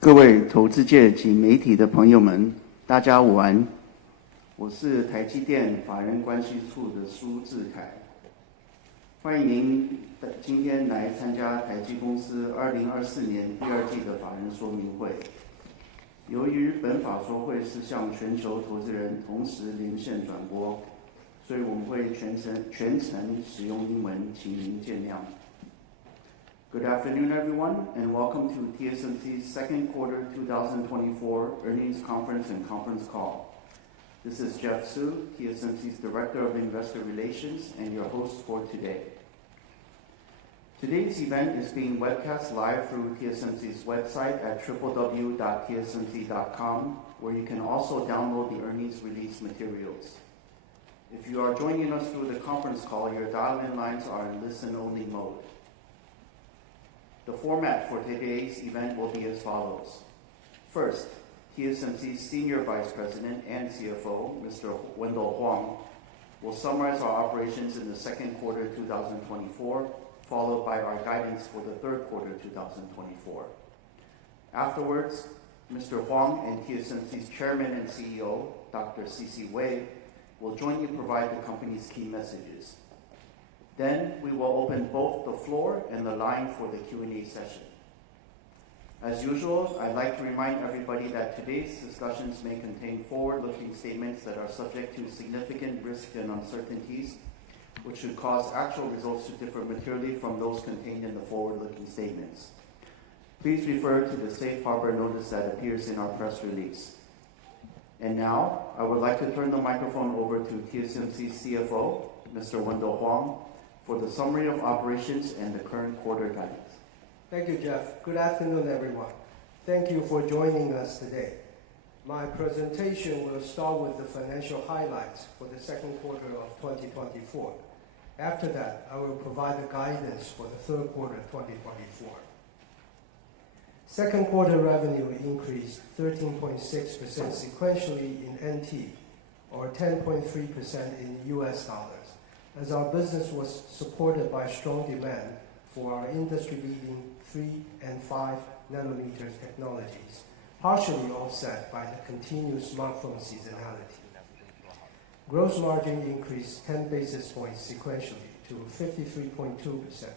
各位投资界及媒体的朋友们，大家午安。我是台积电法人关系处的苏志凯，欢迎您今天来参加台积公司2024年第二季的法人说明会。由于本法说会是向全球投资人同时连线转播，所以我们会全程使用英文，请您见谅。Good afternoon, everyone, and welcome to TSMC's second quarter 2024 earnings conference and conference call. This is Jeff Su, TSMC's Director of Investor Relations and your host for today. Today's event is being webcast live through TSMC's website at www.tsmc.com, where you can also download the earnings release materials. If you are joining us through the conference call, your dial-in lines are in listen-only mode. The format for today's event will be as follows. First, TSMC's Senior Vice President and CFO, Mr. Wendell Huang, will summarize our operations in the second quarter 2024, followed by our guidance for the third quarter 2024. Afterwards, Mr. Huang and TSMC's Chairman and CEO, Dr. C.C. Wei, will jointly provide the company's key messages. Then we will open both the floor and the line for the Q&A session. As usual, I'd like to remind everybody that today's discussions may contain forward-looking statements that are subject to significant risks and uncertainties, which should cause actual results to differ materially from those contained in the forward-looking statements. Please refer to the safe harbor notice that appears in our press release. And now, I would like to turn the microphone over to TSMC's CFO, Mr. Wendell Huang, for the summary of operations and the current quarter guidance. Thank you, Jeff. Good afternoon, everyone. Thank you for joining us today. My presentation will start with the financial highlights for the second quarter of 2024. After that, I will provide the guidance for the third quarter 2024. Second quarter revenue increased 13.6% sequentially in NT, or 10.3% in US dollars, as our business was supported by strong demand for our industry-leading 3 and 5 nanometer technologies, partially offset by the continued smartphone seasonality. Gross margin increased 10 basis points sequentially to 53.2%,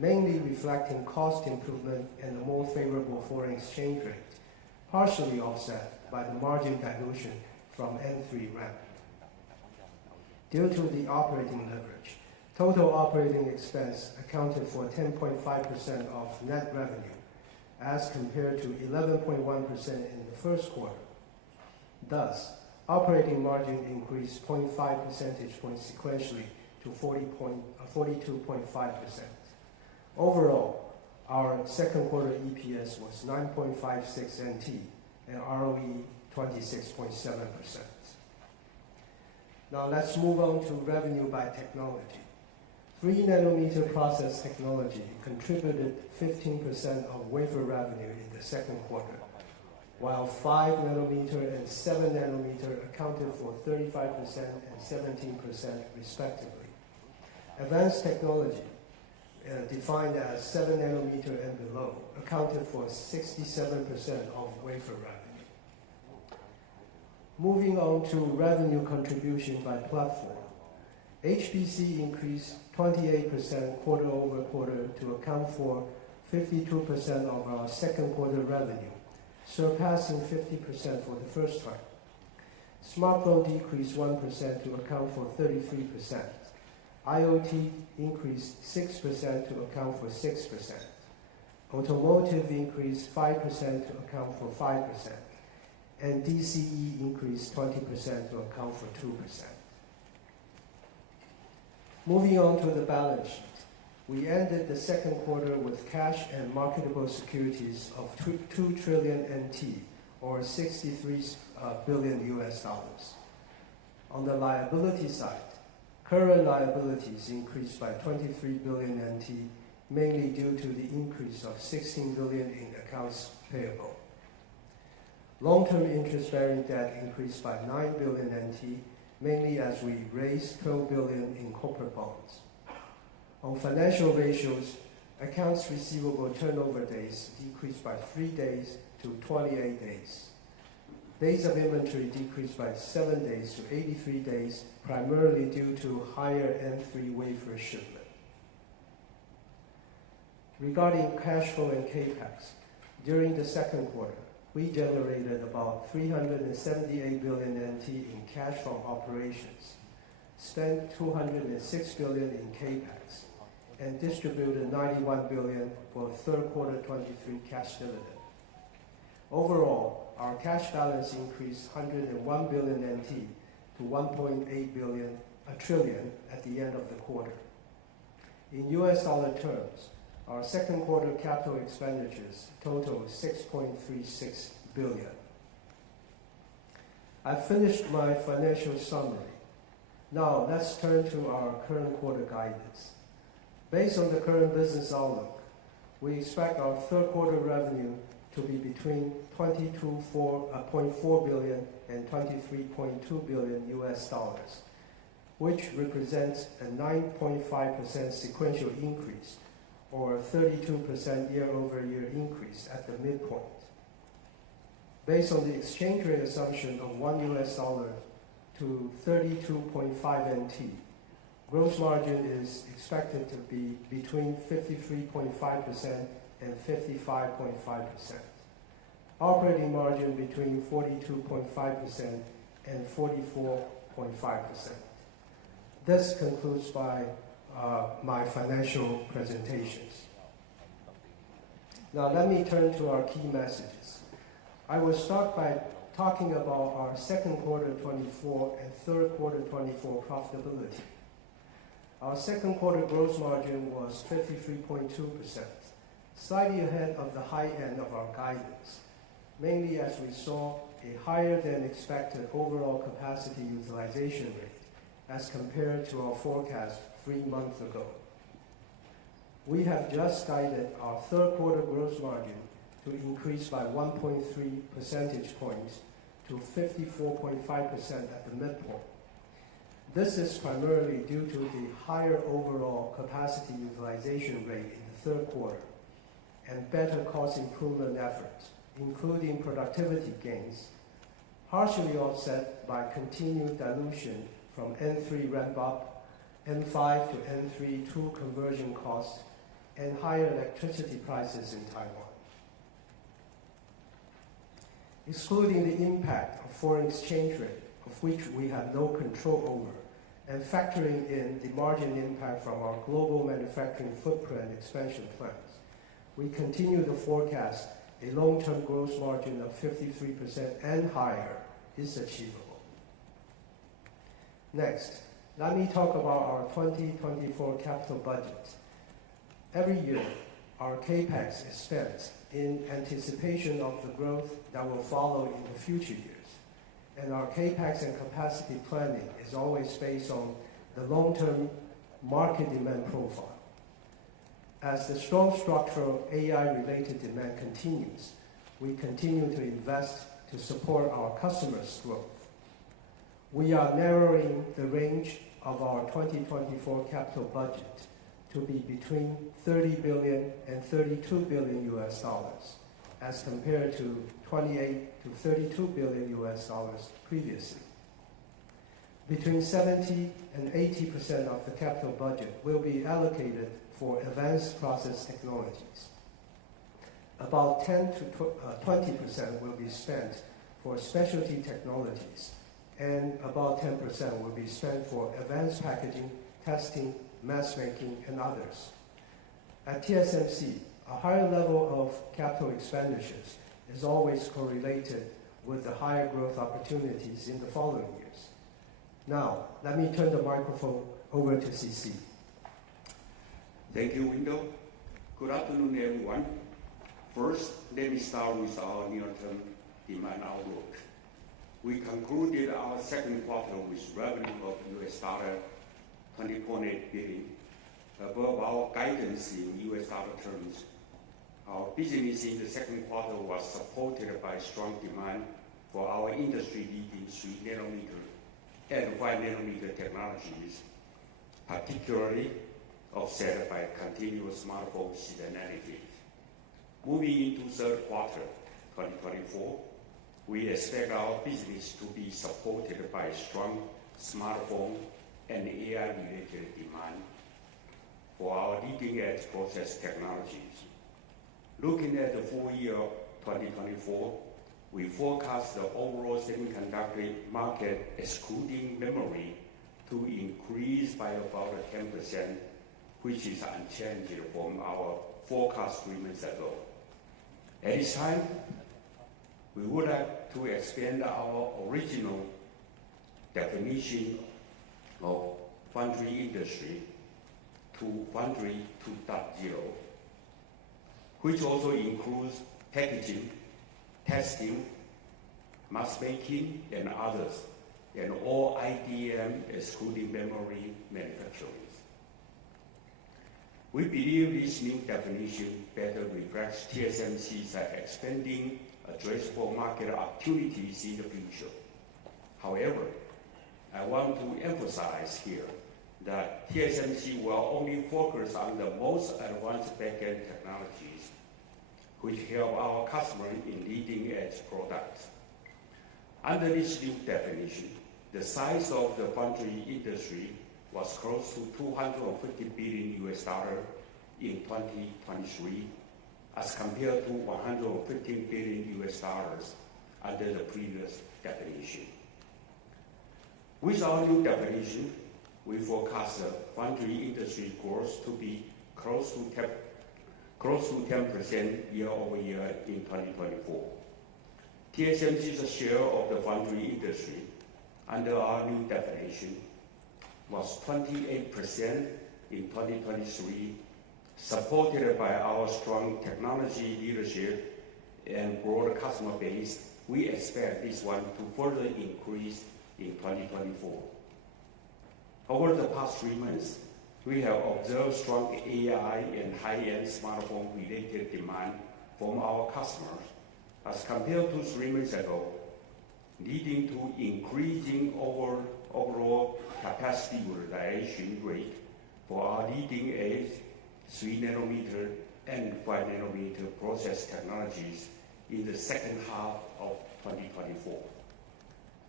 mainly reflecting cost improvement and a more favorable foreign exchange rate, partially offset by the margin dilution from N3 ramp. Due to the operating leverage, total operating expense accounted for 10.5% of net revenue, as compared to 11.1% in the first quarter. Thus, operating margin increased 0.5 percentage points sequentially to 42.5%. Overall, our second quarter EPS was 9.56 NT and ROE 26.7%. Now let's move on to revenue by technology. 3 nanometer process technology contributed 15% of wafer revenue in the second quarter, while 5 nanometer and 7 nanometer accounted for 35% and 17% respectively. Advanced technology, defined as 7 nanometer and below, accounted for 67% of wafer revenue. Moving on to revenue contribution by platform. HPC increased 28% quarter over quarter to account for 52% of our second quarter revenue, surpassing 50% for the first time. Smartphone decreased 1% to account for 33%. IoT increased 6% to account for 6%. Automotive increased 5% to account for 5%. And DCE increased 20% to account for 2%. Moving on to the balance sheet. We ended the second quarter with cash and marketable securities of 2 trillion NT, or 63 billion US dollars. On the liability side, current liabilities increased by 23 billion NT, mainly due to the increase of 16 billion in accounts payable. Long-term interest-bearing debt increased by 9 billion NT, mainly as we raised 12 billion in corporate bonds. On financial ratios, accounts receivable turnover days decreased by 3 days to 28 days. Days of inventory decreased by 7 days to 83 days, primarily due to higher N3 wafer shipment. Regarding cash flow and CapEx, during the second quarter, we generated about 378 billion NT in cash from operations, spent 206 billion in CapEx, and distributed 91 billion for third quarter 23 cash dividend. Overall, our cash balance increased 101 billion NT to 1.8 trillion at the end of the quarter. In US dollar terms, our second quarter capital expenditures total 6.36 billion. I've finished my financial summary. Now let's turn to our current quarter guidance. Based on the current business outlook, we expect our third quarter revenue to be between 22.4 billion and 23.2 billion US dollars, which represents a 9.5% sequential increase or a 32% year-over-year increase at the midpoint. Based on the exchange rate assumption of $1 US to 32.5 NT, gross margin is expected to be between 53.5% and 55.5%. Operating margin between 42.5% and 44.5%. This concludes my financial presentations. Now let me turn to our key messages. I will start by talking about our second quarter 24 and third quarter 24 profitability. Our second quarter gross margin was 53.2%, slightly ahead of the high end of our guidance, mainly as we saw a higher than expected overall capacity utilization rate as compared to our forecast 3 months ago. We have just guided our third quarter gross margin to increase by 1.3 percentage points to 54.5% at the midpoint. This is primarily due to the higher overall capacity utilization rate in the third quarter and better cost improvement efforts, including productivity gains, partially offset by continued dilution from N3 ramp-up, N5 to N3 tool conversion costs, and higher electricity prices in Taiwan. Excluding the impact of foreign exchange rate, of which we have no control over, and factoring in the margin impact from our global manufacturing footprint expansion plans, we continue to forecast a long-term gross margin of 53% and higher is achievable. Next, let me talk about our 2024 capital budget. Every year, our CapEx is spent in anticipation of the growth that will follow in the future years. And our CapEx and capacity planning is always based on the long-term market demand profile. As the strong structural AI-related demand continues, we continue to invest to support our customers' growth. We are narrowing the range of our 2024 capital budget to be between 30 billion and 32 billion US dollars, as compared to 28 to 32 billion US dollars previously. Between 70 and 80% of the capital budget will be allocated for advanced process technologies. About 10 to 20% will be spent for specialty technologies, and about 10% will be spent for advanced packaging, testing, mass making, and others. At TSMC, a higher level of capital expenditures is always correlated with the higher growth opportunities in the following years. Now, let me turn the microphone over to CC. Thank you, Wendell. Good afternoon, everyone. First, let me start with our near-term demand outlook. We concluded our second quarter with revenue of $20.8 billion, above our guidance in US dollar terms. Our business in the second quarter was supported by strong demand for our industry-leading 3nm and 5nm technologies, particularly offset by continuous smartphone seasonality. Moving into third quarter, 2024, we expect our business to be supported by strong smartphone and AI-related demand for our leading-edge process technologies. Looking at the full year 2024, we forecast the overall semiconductor market, excluding memory, to increase by about 10%, which is unchanged from our forecast 3 months ago. At this time, we would like to expand our original definition of foundry industry to Foundry 2.0, which also includes packaging, testing, mask making, and others, and all IDM excluding memory manufacturing. We believe this new definition better reflects TSMC's expanding addressable market opportunities in the future. However, I want to emphasize here that TSMC will only focus on the most advanced back-end technologies, which help our customers in leading-edge products. Under this new definition, the size of the foundry industry was close to $250 billion in 2023, as compared to $115 billion under the previous definition. With our new definition, we forecast the foundry industry growth to be close to 10% year-over-year in 2024. TSMC's share of the foundry industry under our new definition was 28% in 2023, supported by our strong technology leadership and broad customer base. We expect this one to further increase in 2024. Over the past 3 months, we have observed strong AI and high-end smartphone-related demand from our customers as compared to 3 months ago, leading to increasing overall capacity utilization rate for our leading-edge 3nm and 5nm process technologies in the second half of 2024.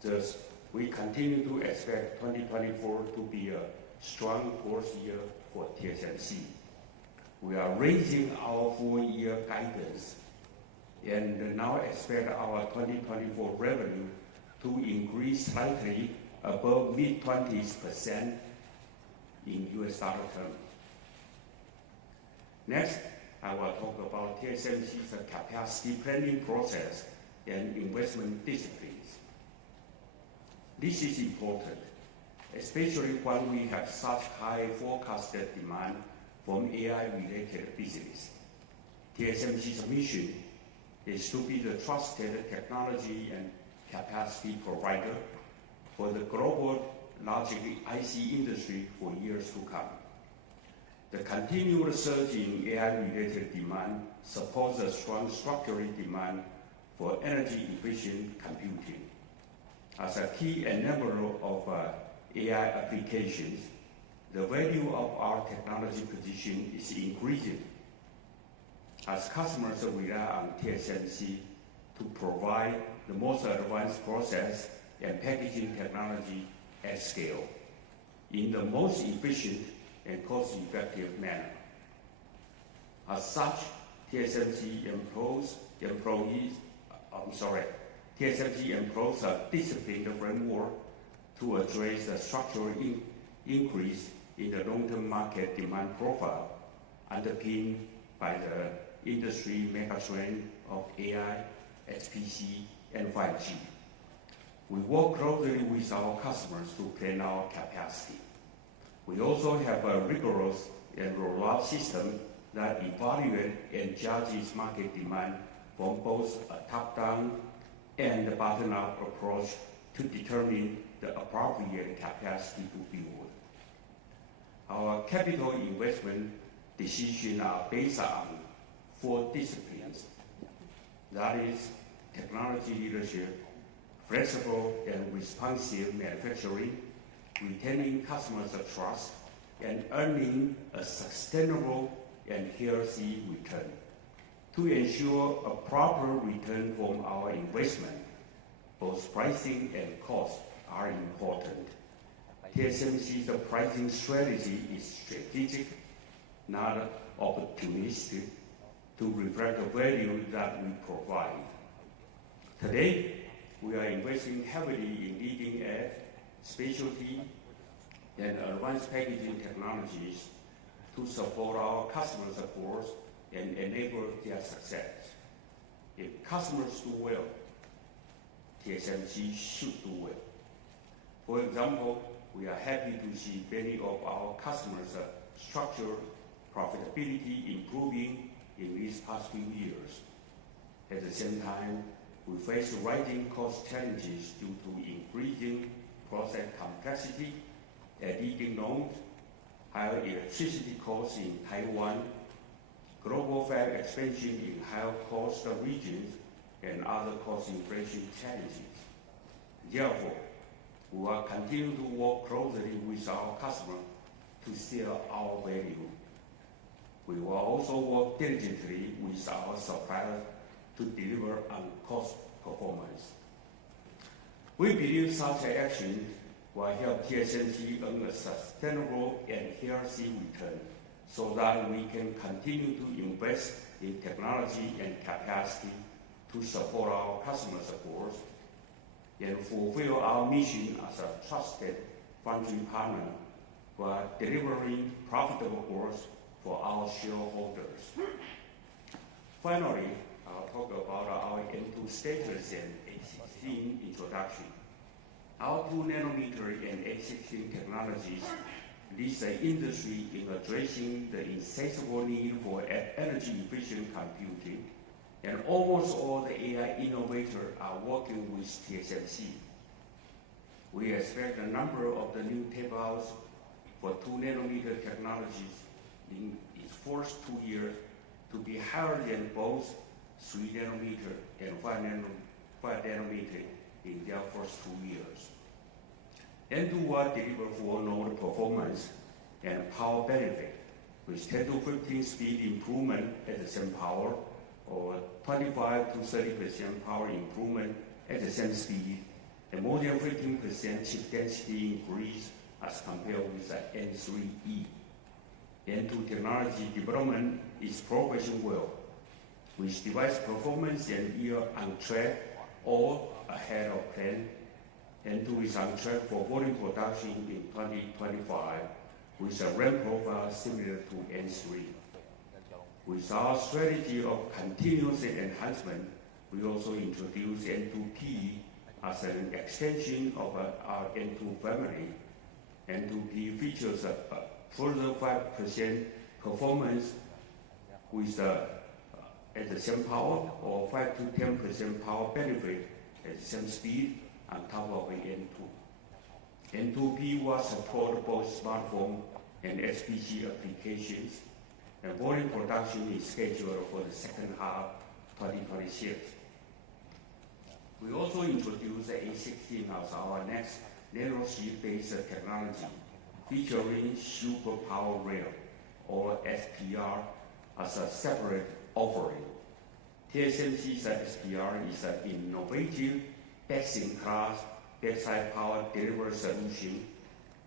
Thus, we continue to expect 2024 to be a strong growth year for TSMC. We are raising our full-year guidance and now expect our 2024 revenue to increase slightly above mid-20s% in US dollar terms. Next, I will talk about TSMC's capacity planning process and investment disciplines. This is important, especially when we have such high forecasted demand from AI-related business. TSMC's mission is to be the trusted technology and capacity provider for the global logic IC industry for years to come. The continued surge in AI-related demand supports a strong structural demand for energy-efficient computing. As a key enabler of AI applications, the value of our technology position is increasing as customers rely on TSMC to provide the most advanced process and packaging technology at scale in the most efficient and cost-effective manner. As such, TSMC employs a disciplined framework to address the structural increase in the long-term market demand profile, underpinned by the industry megatrend of AI, HPC, and 5G. We work closely with our customers to plan our capacity. We also have a rigorous and robust system that evaluates and judges market demand from both a top-down and a bottom-up approach to determine the appropriate capacity to build. Our capital investment decisions are based on 4 disciplines. That is technology leadership, flexible and responsive manufacturing, retaining customers' trust, and earning a sustainable and healthy return. To ensure a proper return from our investment, both pricing and cost are important. TSMC's pricing strategy is strategic, not opportunistic, to reflect the value that we provide. Today, we are investing heavily in leading-edge, specialty, and advanced packaging technologies to support our customers' goals and enable their success. If customers do well, TSMC should do well. For example, we are happy to see many of our customers' structural profitability improving in these past few years. At the same time, we face rising cost challenges due to increasing process complexity at leading nodes, higher electricity costs in Taiwan, global fab expansion in higher cost regions, and other cost inflation challenges. Therefore, we will continue to work closely with our customers to sell our value. We will also work diligently with our suppliers to deliver on cost performance. We believe such actions will help TSMC earn a sustainable and healthy return so that we can continue to invest in technology and capacity to support our customers' goals and fulfill our mission as a trusted foundry partner while delivering profitable growth for our shareholders. Finally, I'll talk about our N2 status and A16 introduction. Our 2nm and A16 technologies lead the industry in addressing the insatiable need for energy-efficient computing, and almost all the AI innovators are working with TSMC. We expect the number of the new tape-outs for 2nm technologies in its first 2 years to be higher than both 3nm and 5nm in their first 2 years. N2 will deliver full node performance and power benefit with 10 to 15 speed improvement at the same power, or 25 to 30% power improvement at the same speed, and more than 15% chip density increase as compared with the N3E. N2 technology development is progressing well, with device performance and yield on track, all ahead of plan. N2 is on track for volume production in 2025, with a ramp profile similar to N3. With our strategy of continuous enhancement, we also introduced N2P as an extension of our N2 family. N2P features a further 5% performance with at the same power, or 5 to 10% power benefit at the same speed on top of N2. N2P will support both smartphone and SPC applications, and volume production is scheduled for the second half 2026. We also introduced A16 as our next nanosheet-based technology, featuring Super Power Rail, or SPR, as a separate offering. TSMC's SPR is an innovative, best-in-class backside power delivery solution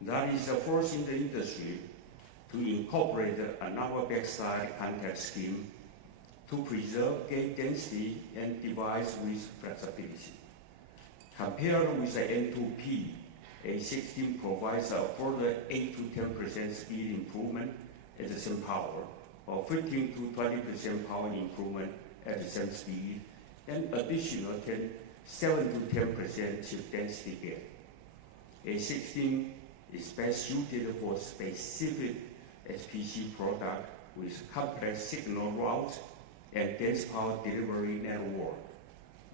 that is the first in the industry to incorporate another backside contact scheme to preserve gate density and device width flexibility. Compared with the N2P, A16 provides a further 8 to 10% speed improvement at the same power, or 15 to 20% power improvement at the same speed, and additional 7 to 10% chip density gain. A16 is best suited for specific SPC product with complex signal routes and dense power delivery network.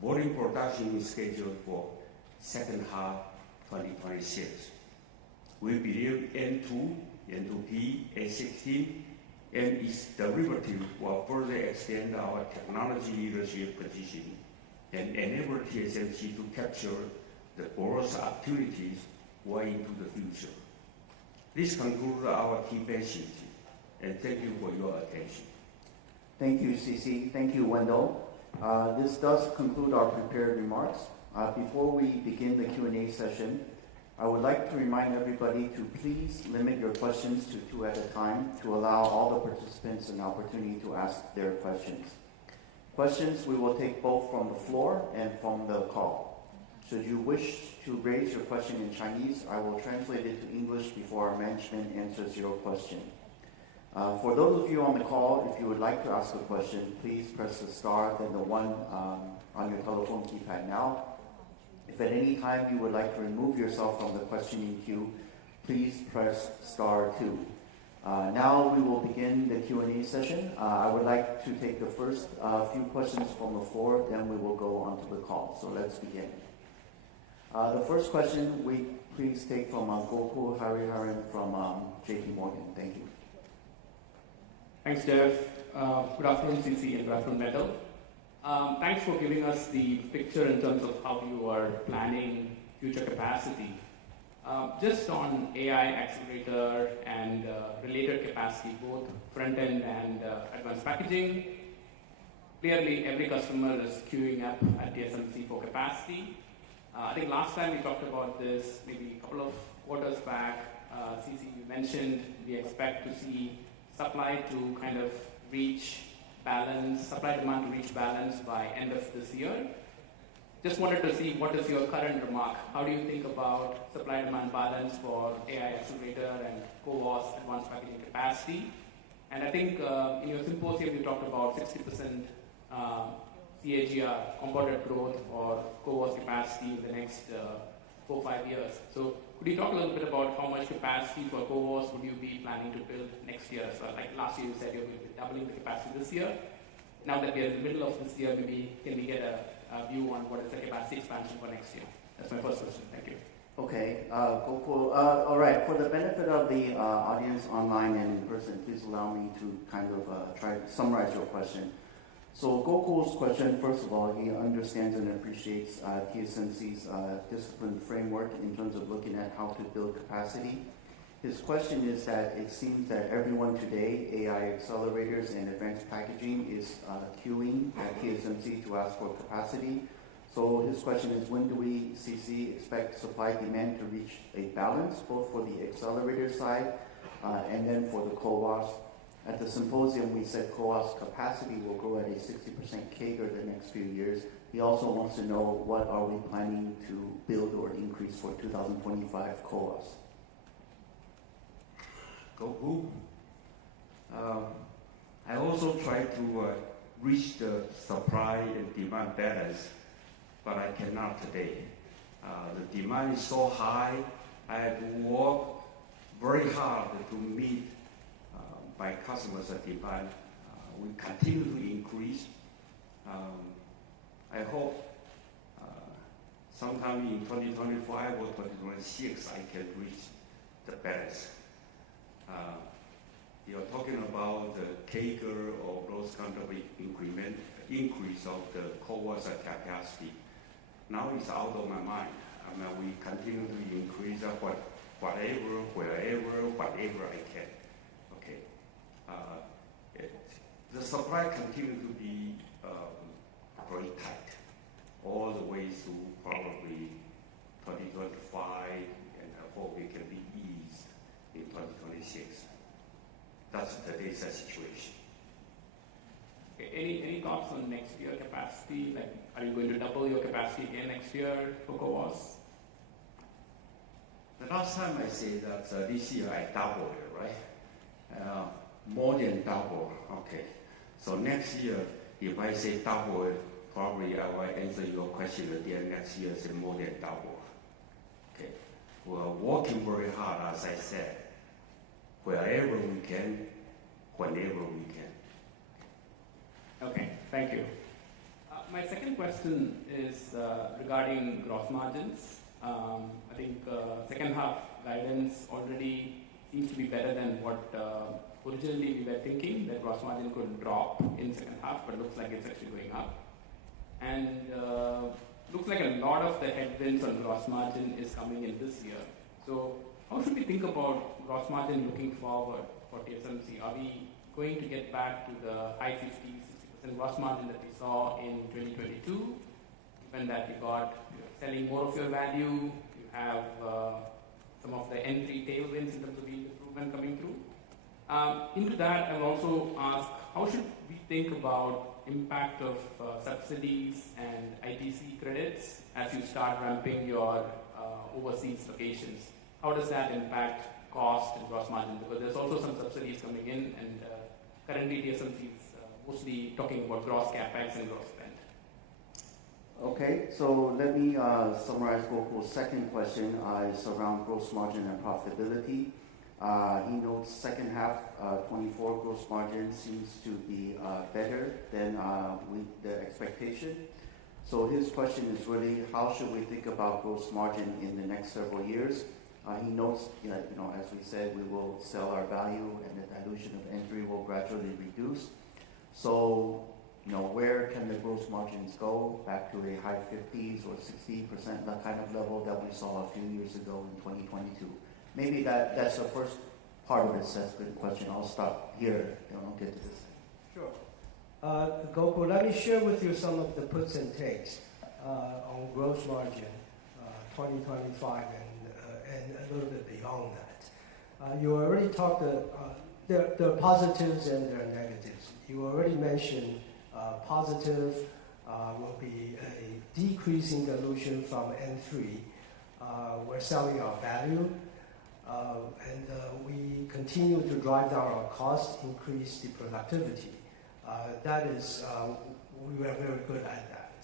Volume production is scheduled for second half 2026. We believe N2, N2P, A16, and its derivative will further extend our technology leadership position and enable TSMC to capture the growth opportunities well into the future. This concludes our key message, and thank you for your attention. Thank you, Cece. Thank you, Wendell. This does conclude our prepared remarks. Before we begin the Q&A session, I would like to remind everybody to please limit your questions to 2 at a time to allow all the participants an opportunity to ask their questions. Questions we will take both from the floor and from the call. Should you wish to raise your question in Chinese, I will translate it to English before our management answers your question. For those of you on the call, if you would like to ask a question, please press the star, then the 1 on your telephone keypad now. If at any time you would like to remove yourself from the questioning queue, please press star 2. Now we will begin the Q&A session. I would like to take the first few questions from the floor, then we will go on to the call. So let's begin. The first question we please take from Gokul Hariharan from JP Morgan. Thank you. Thanks, Jeff. Good afternoon, CC, and good afternoon, Metal. Thanks for giving us the picture in terms of how you are planning future capacity. Just on AI accelerator and related capacity, both front-end and advanced packaging, clearly every customer is queuing up at TSMC for capacity. I think last time we talked about this, maybe a couple of quarters back, CC, you mentioned we expect to see supply to kind of reach balance, supply demand to reach balance by end of this year. Just wanted to see what is your current remark. How do you think about supply demand balance for AI accelerator and CoWoS advanced packaging capacity? And I think in your symposium you talked about 60% CAGR compounded growth for CoWoS capacity in the next 4-5 years. So could you talk a little bit about how much capacity for CoWoS would you be planning to build next year as well? Like last year you said you're going to be doubling the capacity this year. Now that we're in the middle of this year, maybe can we get a view on what is the capacity expansion for next year? That's my first question. Thank you. Okay, Gokul. All right, for the benefit of the audience online and in person, please allow me to kind of try to summarize your question. So Gokul's question, first of all, he understands and appreciates TSMC's disciplined framework in terms of looking at how to build capacity. His question is that it seems that everyone today, AI accelerators and advanced packaging, is queuing at TSMC to ask for capacity. So his question is, when do we, CC, expect supply-demand to reach a balance, both for the accelerator side and then for the CoWoS? At the symposium, we said CoWoS capacity will grow at a 60% CAGR the next few years. He also wants to know what are we planning to build or increase for 2025 CoWoS. Gokul. I also try to reach the supply and demand balance, but I cannot today. The demand is so high, I have to work very hard to meet my customers' demand. We continue to increase. I hope sometime in 2025 or 2026 I can reach the balance. You're talking about the CAGR or those kind of increase of the CoWoS capacity. Now it's out of my mind. I mean, we continue to increase whatever, wherever, whatever I can. Okay. The supply continues to be very tight all the way through probably 2025, and I hope it can be eased in 2026. That's today's situation. Okay. Any thoughts on next year capacity? Like, are you going to double your capacity again next year for CoWoS? The last time I said that this year I doubled it, right? More than double. Okay. So next year, if I say double it, probably I will answer your question again. Next year is more than double. Okay. We're working very hard, as I said, wherever we can, whenever we can. Okay, thank you. My second question is regarding gross margins. I think second half guidance already seems to be better than what originally we were thinking, that gross margin could drop in second half, but looks like it's actually going up. And looks like a lot of the headwinds on gross margin is coming in this year. So how should we think about gross margin looking forward for TSMC? Are we going to get back to the high 50s, 60% gross margin that we saw in 2022, given that you're selling more of your value, you have some of the N3 tailwinds in terms of yield improvement coming through? Into that, I will also ask, how should we think about impact of subsidies and ITC credits as you start ramping your overseas locations? How does that impact cost and gross margin? Because there's also some subsidies coming in, and currently TSMC is mostly talking about gross capex and gross spend. Okay, so let me summarize Gokul's second question is around gross margin and profitability. He notes second half 24 gross margin seems to be better than the expectation. So his question is really, how should we think about gross margin in the next several years? He notes that, as we said, we will sell our value and the dilution of N3 will gradually reduce. So, where can the gross margins go? Back to a high 50s or 60%, that kind of level that we saw a few years ago in 2022. Maybe that's the first part of it. That's a good question. I'll stop here and I'll get to this. Sure. Gokul, let me share with you some of the puts and takes on gross margin 2025 and a little bit beyond that. You already talked, there are positives and there are negatives. You already mentioned positive will be a decreasing dilution from N3. We're selling our value. And we continue to drive down our cost, increase the productivity. That is, we are very good at that.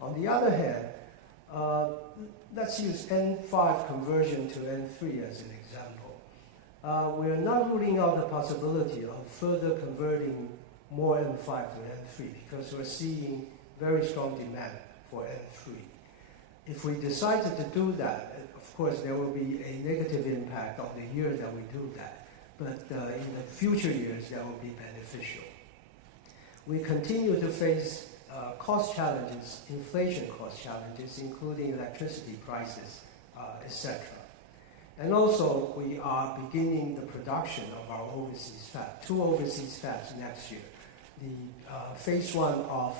On the other hand, let's use N5 conversion to N3 as an example. We are not ruling out the possibility of further converting more N5 to N3 because we're seeing very strong demand for N3. If we decided to do that, of course, there will be a negative impact on the year that we do that. But in the future years, that will be beneficial. We continue to face cost challenges, inflation cost challenges, including electricity prices, etc. And also, we are beginning the production of our overseas fab, 2 overseas fabs next year. The phase 1 of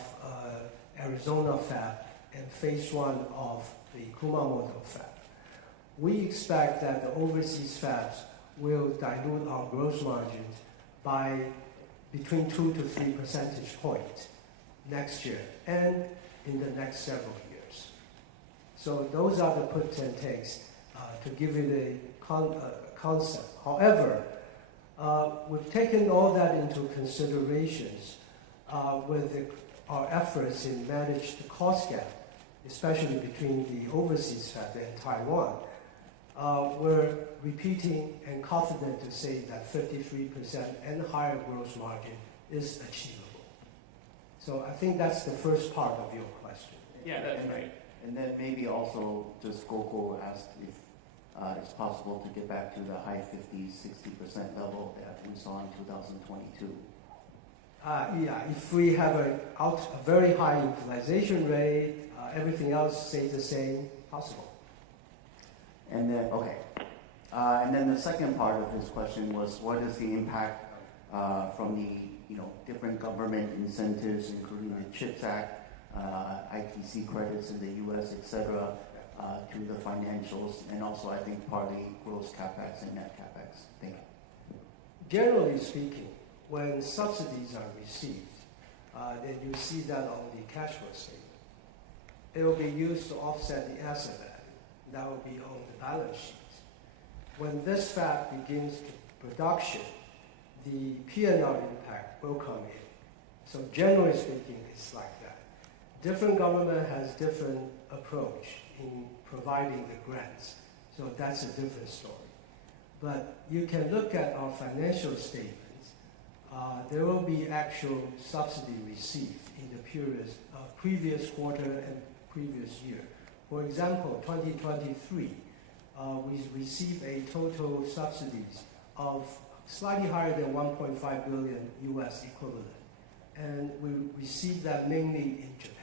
Arizona fab and phase 1 of the Kumamoto fab. We expect that the overseas fabs will dilute our gross margins by between 2 to 3 percentage points next year and in the next several years. So those are the puts and takes to give you the concept. However, we've taken all that into considerations with our efforts in managing the cost gap, especially between the overseas fab and Taiwan. We're repeating and confident to say that 53% and higher gross margin is achievable. So I think that's the first part of your question. Yeah, that's right. And then maybe also just Gokul asked if it's possible to get back to the high 50s, 60% level that we saw in 2022. Yeah, if we have a very high utilization rate, everything else stays the same, possible. And then, okay. And then the second part of his question was, what is the impact from the different government incentives, including the CHIPS Act, ITC credits in the U.S., etc., to the financials, and also I think partly gross capex and net capex. Thank you. Generally speaking, when subsidies are received, then you see that on the cash flow statement. It will be used to offset the asset value. That will be on the balance sheet. When this fab begins production, the P&L impact will come in. So generally speaking, it's like that. Different government has different approach in providing the grants. So that's a different story. But you can look at our financial statements. There will be actual subsidy received in the periods of previous quarter and previous year. For example, 2023, we received a total subsidies of slightly higher than 1.5 billion US equivalent. And we received that mainly in Japan.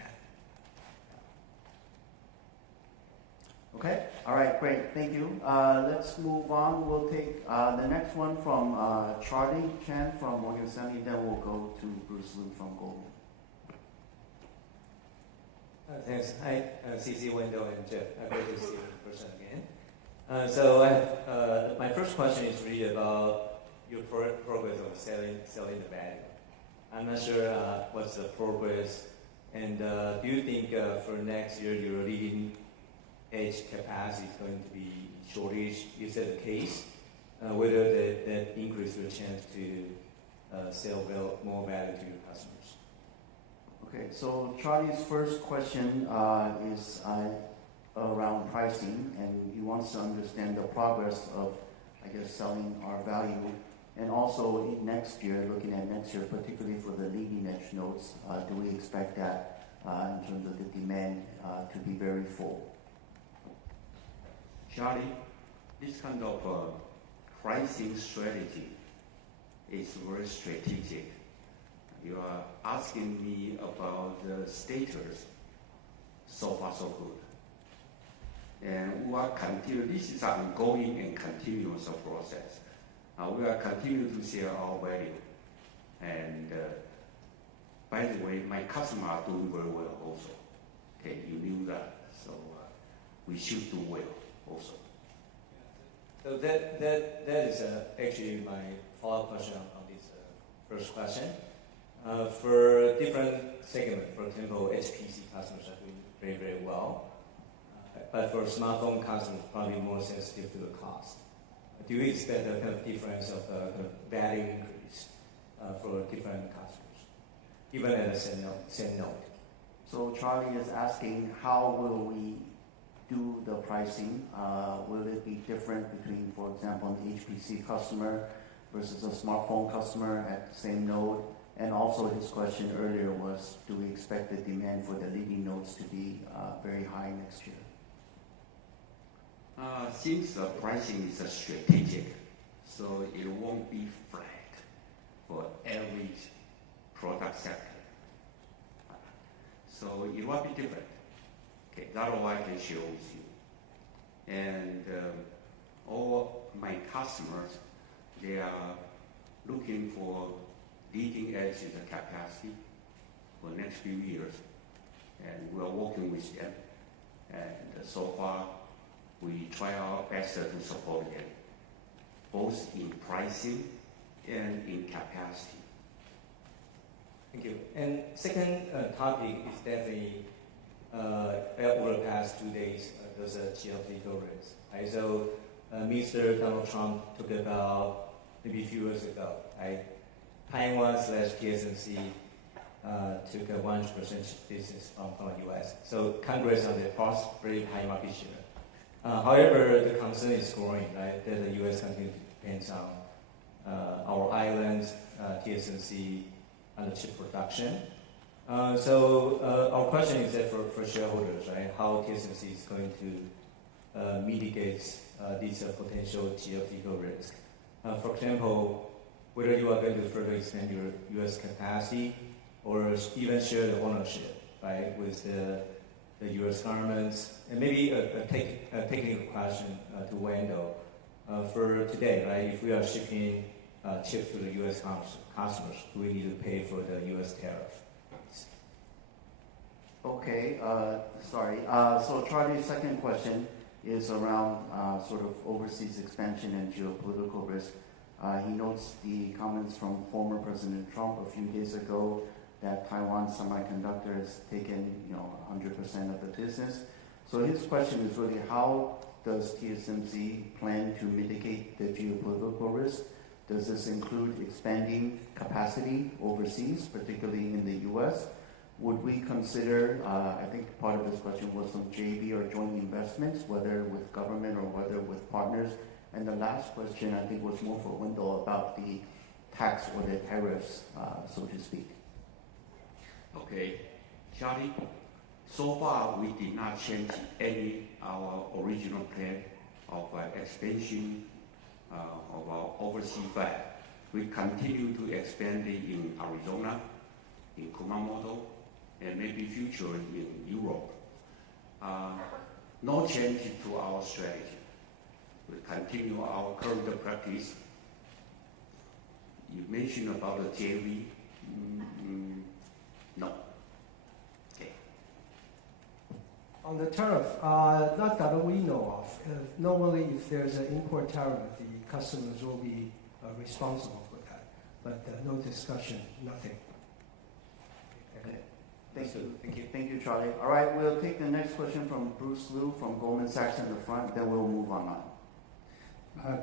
Okay. All All right, great, thank you. Let's move on. We'll take the next one from Charlie Chan from Morgan Stanley, then we'll go to Bruce Lu from Goldman. Thanks. Hi, CC, Wendell, and Jeff. Great to see you in person again. So my first question is really about your progress on selling the value. I'm not sure what's the progress, and do you think for next year your leading edge capacity is going to be shortage? Is that the case? Whether that increase your chance to sell more value to your customers? Okay, so Charlie's first question is around pricing, and he wants to understand the progress of, I guess, selling our value. And also in next year, looking at next year, particularly for the leading edge nodes, do we expect that in terms of the demand to be very full? Charlie, this kind of pricing strategy is very strategic. You are asking me about the status. So far, so good. And we are continue. This is an ongoing and continuous process. We are continuing to share our value. And by the way, my customers are doing very well also. Okay, you knew that. So we should do well also. So that is actually my follow-up question on this first question. For different segments, for example, HPC customers are doing very, very well. But for smartphone customers, probably more sensitive to the cost. Do you expect a kind of difference of kind of value increase for different customers, even at the same node? So Charlie is asking, how will we do the pricing? Will it be different between, for example, an HPC customer versus a smartphone customer at the same node? And also his question earlier was, do we expect the demand for the leading nodes to be very high next year? Since the pricing is strategic, so it won't be flat for every product sector. So it will be different. Okay, that's all I can share with you. And all my customers, they are looking for leading edge in the capacity for the next few years. And we are working with them. And so far, we try our best to support them, both in pricing and in capacity. Thank you. And second topic is definitely over the past 2 days, there's a geopolitical risk. Right? So Mr. Donald Trump talked about maybe a few years ago, right? Taiwan/TSMC took a 100% business from the U.S. So Congress on the part very high market share. However, the concern is growing, right? That the U.S. continues to depend on our islands, TSMC, and the chip production. So our question is that for shareholders, right? How TSMC is going to mitigate these potential geopolitical risks. For example, whether you are going to further expand your U.S. capacity or even share the ownership, right, with the U.S. governments. And maybe a technical question to Wendell. For today, right, if we are shipping chips to the U.S. customers, do we need to pay for the U.S. tariff? Okay, sorry. So Charlie's second question is around sort of overseas expansion and geopolitical risk. He notes the comments from former President Trump a few days ago that Taiwan Semiconductor has taken 100% of the business. So his question is really, how does TSMC plan to mitigate the geopolitical risk? Does this include expanding capacity overseas, particularly in the U.S.? Would we consider, I think part of this question was some JV or joint investments, whether with government or whether with partners? And the last question, I think, was more for Wendell about the tax or the tariffs, so to speak. Okay, Charlie, so far we did not change any our original plan of expansion of our overseas fab. We continue to expand it in Arizona, in Kumamoto, and maybe future in Europe. no change to our strategy. We continue our current practice. You mentioned about the JV. No. Okay. On the tariff, not that we know of. Normally, if there's an import tariff, the customers will be responsible for that. But no discussion, nothing. Okay. Thank you. Thank you, Charlie. All right, we'll take the next question from Bruce Liu from Goldman Sachs in the front, then we'll move online.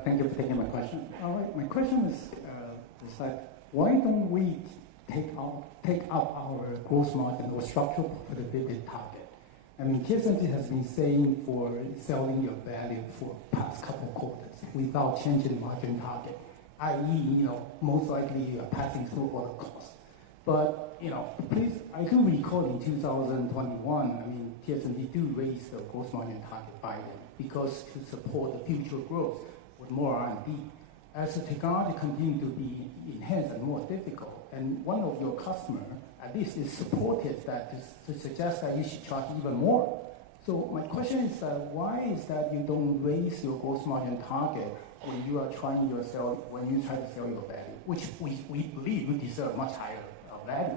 Thank you for taking my question. All right, my question is that why don't we take up our gross margin or structural profitability target? I mean, TSMC has been saying for selling your value for past couple quarters without changing margin target, i.e., most likely you are passing through all the costs. But, please, I do recall in 2021, I mean, TSMC do raise the gross margin target by them because to support the future growth with more R&D. As the technology continues to be enhanced and more difficult, and one of your customers, at least is supported that to suggest that you should charge even more. So my question is why is that you don't raise your gross margin target when you are trying to sell your value, which we believe you deserve much higher value?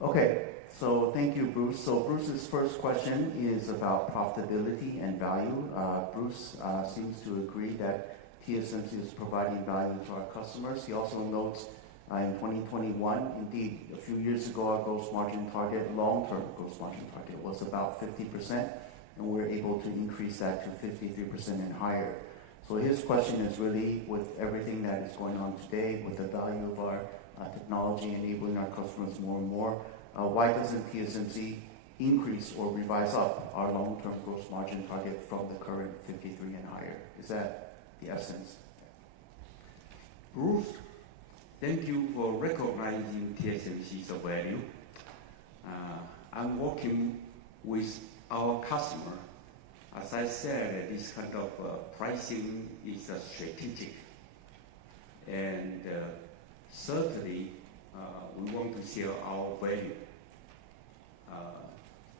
Okay, so thank you, Bruce. So Bruce's first question is about profitability and value. Bruce seems to agree that TSMC is providing value to our customers. He also notes in 2021, indeed, a few years ago, our gross margin target, long-term gross margin target, was about 50%, and we were able to increase that to 53% and higher. So his question is really, with everything that is going on today, with the value of our technology enabling our customers more and more, why doesn't TSMC increase or revise up our long-term gross margin target from the current 53 and higher? Is that the essence? Bruce, thank you for recognizing TSMC's value. I'm working with our customer. As I said, this kind of pricing is strategic. And certainly, we want to share our value.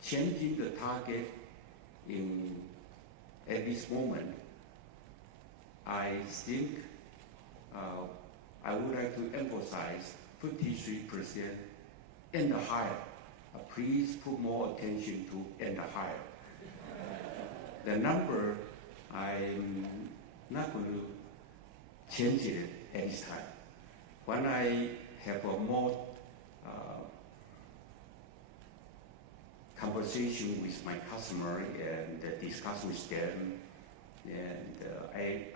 Changing the target at this moment, I think I would like to emphasize 53% and higher. Please put more attention to and higher. The number, I'm not going to change it at this time. When I have a more conversation with my customer and discuss with them, and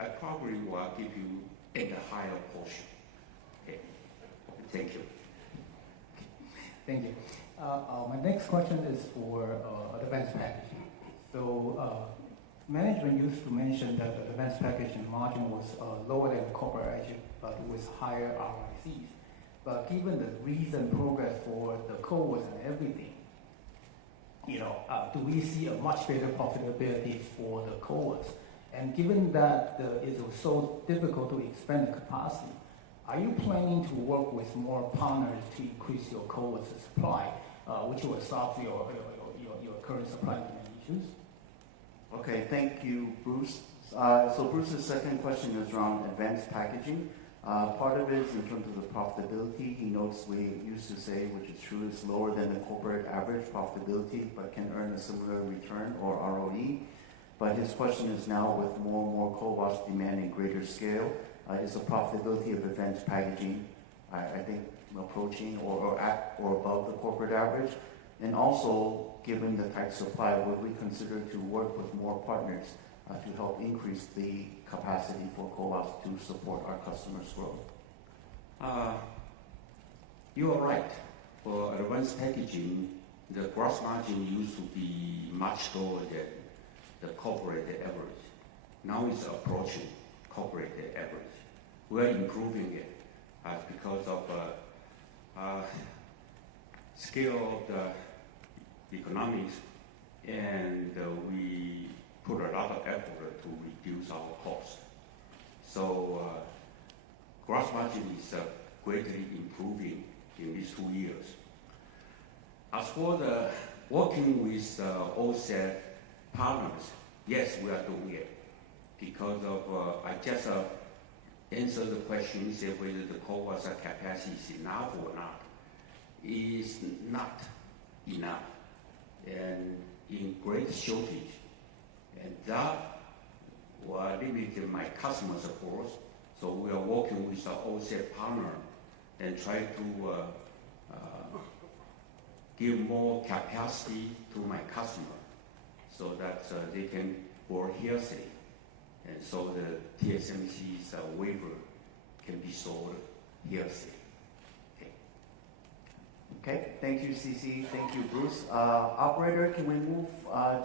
I probably will give you a higher portion. Okay. Thank you. Thank you. My next question is for advanced packaging. So management used to mention that the advanced packaging margin was lower than corporate average, but with higher ROICs. But given the recent progress for the CoWoS and everything, do we see a much better profitability for the CoWoS? And given that it was so difficult to expand the capacity, are you planning to work with more partners to increase your CoWoS supply, which will solve your current supply demand issues? Okay, thank you, Bruce. So Bruce's second question is around advanced packaging. Part of it is in terms of the profitability. He notes we used to say, which is true, it's lower than the corporate average profitability, but can earn a similar return or ROE. But his question is now with more and more CoWoS demanding greater scale, is the profitability of advanced packaging, I think, approaching or at or above the corporate average? And also, given the tight supply, would we consider to work with more partners to help increase the capacity for CoWoS to support our customers' growth? You are right. For advanced packaging, the gross margin used to be much lower than the corporate average. Now it's approaching corporate average. We're improving it because of scale of the economics, and we put a lot of effort to reduce our cost. So gross margin is greatly improving in these 2 years. As for the working with OSAT partners, yes, we are doing it. Because of, I just answered the question, say whether the CoWoS capacity is enough or not. It's not enough, and in great shortage. And that will limit my customers, of course. So we are working with our OSAT partner and try to give more capacity to my customer so that they can work healthy. And so the TSMC's wafer can be sold healthy. Okay, thank you, CC. Thank you, Bruce. Operator, can we move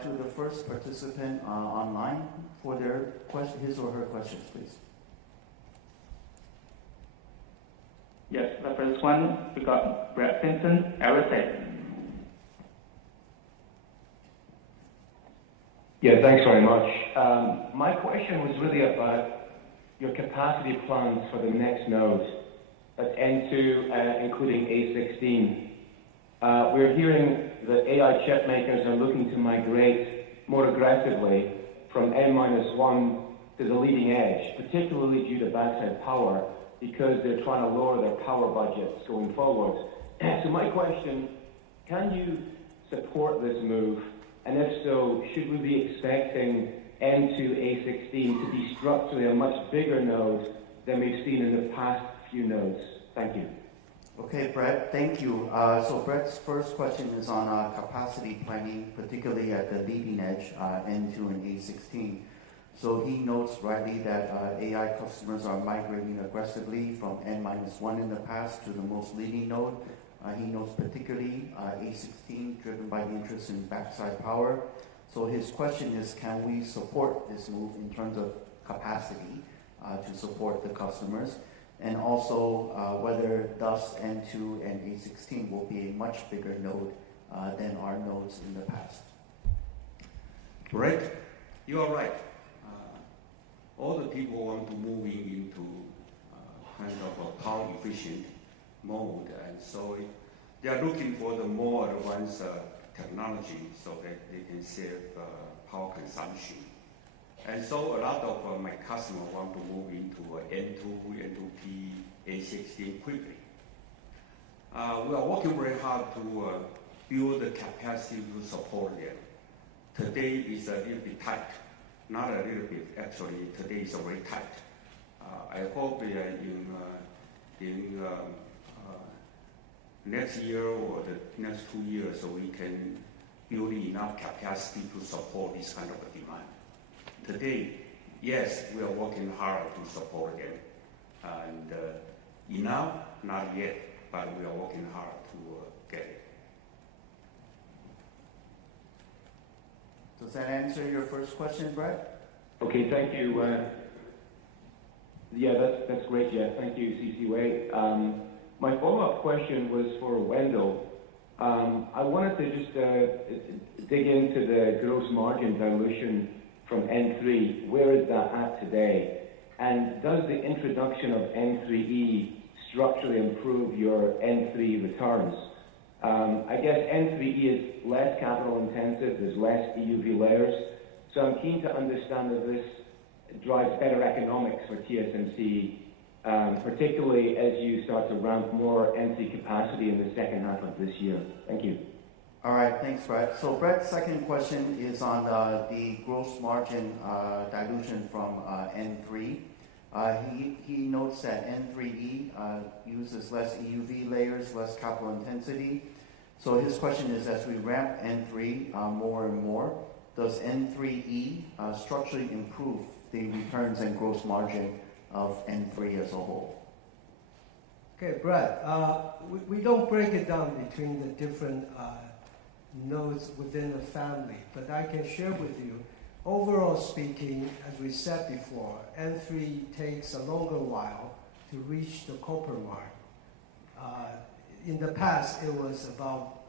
to the first participant online for their question, his or her questions, please? Yes, the first one, we got Brett Simpson, Aerospace. Yeah, thanks very much. My question was really about your capacity plans for the next nodes. That's N2, including A16. We're hearing that AI chip makers are looking to migrate more aggressively from N-1 to the leading edge, particularly due to backside power, because they're trying to lower their power budgets going forward. So my question, can you support this move? And if so, should we be expecting N2 A16 to be structurally a much bigger node than we've seen in the past few nodes? Thank you. Okay, Brett, thank you. So Brett's first question is on capacity planning, particularly at the leading edge, N2 and A16. So he notes rightly that AI customers are migrating aggressively from N-1 in the past to the most leading node. He notes particularly A16 driven by the interest in backside power. So his question is, can we support this move in terms of capacity to support the customers? And also whether thus N2 and A16 will be a much bigger node than our nodes in the past. Brett, you are right. All the people want to move into kind of a power efficient mode, and so they are looking for the more advanced technology so that they can save power consumption. And so a lot of my customers want to move into N2, N2P, A16 quickly. We are working very hard to build the capacity to support them. Today is a little bit tight. Not a little bit, actually, today is very tight. I hope in next year or the next 2 years, so we can build enough capacity to support this kind of a demand. Today, yes, we are working hard to support them. And enough, not yet, but we are working hard to get it. Does that answer your first question, Brett? Okay, thank you. Yeah, that's great. Yeah, thank you, C.C. Wei. My follow-up question was for Wendell. I wanted to just dig into the gross margin dilution from N3. Where is that at today? And does the introduction of N3E structurally improve your N3 returns? I guess N3E is less capital intensive, there's less EUV layers. So I'm keen to understand if this drives better economics for TSMC, particularly as you start to ramp more N3 capacity in the second half of this year. Thank you. All right, thanks, Brett. So Brett's second question is on the gross margin dilution from N3. He notes that N3E uses less EUV layers, less capital intensity. So his question is, as we ramp N3 more and more, does N3E structurally improve the returns and gross margin of N3 as a whole? Okay, Brett, we don't break it down between the different nodes within the family, but I can share with you, overall speaking, as we said before, N3 takes a longer while to reach the copper mark. In the past, it was about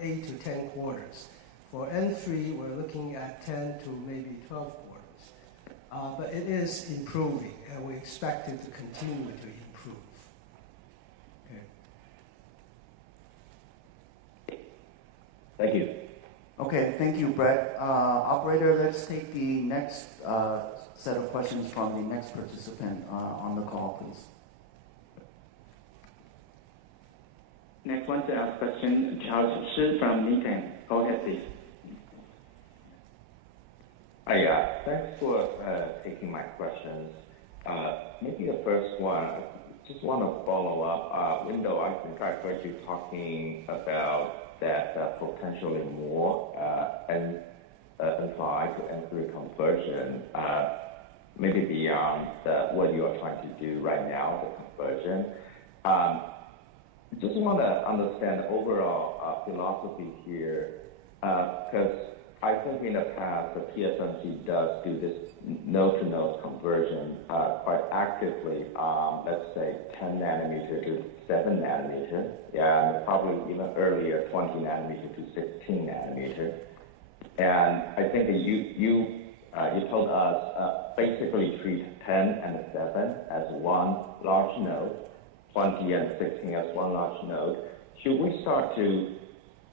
8 to 10 quarters. For N3, we're looking at 10 to maybe 12 quarters. But it is improving, and we expect it to continue to improve. Okay. Thank you. Okay, thank you, Brett. Operator, let's take the next set of questions from the next participant on the call, please. Next one to ask question, Charles Shi from Nikkei. Go ahead, please. Hi, thanks for taking my questions. Maybe the first one, just want to follow up. Wendell, I think I heard you talking about that potentially more N5 to N3 conversion, maybe beyond what you are trying to do right now, the conversion. Just want to understand the overall philosophy here, because I think in the past the TSMC does do this node-to-node conversion quite actively. Let's say 10 nanometer to 7 nanometer, and probably even earlier 20 nanometer to 16 nanometer. And I think that you told us basically treat 10 and 7 as one large node, 20 and 16 as one large node. Should we start to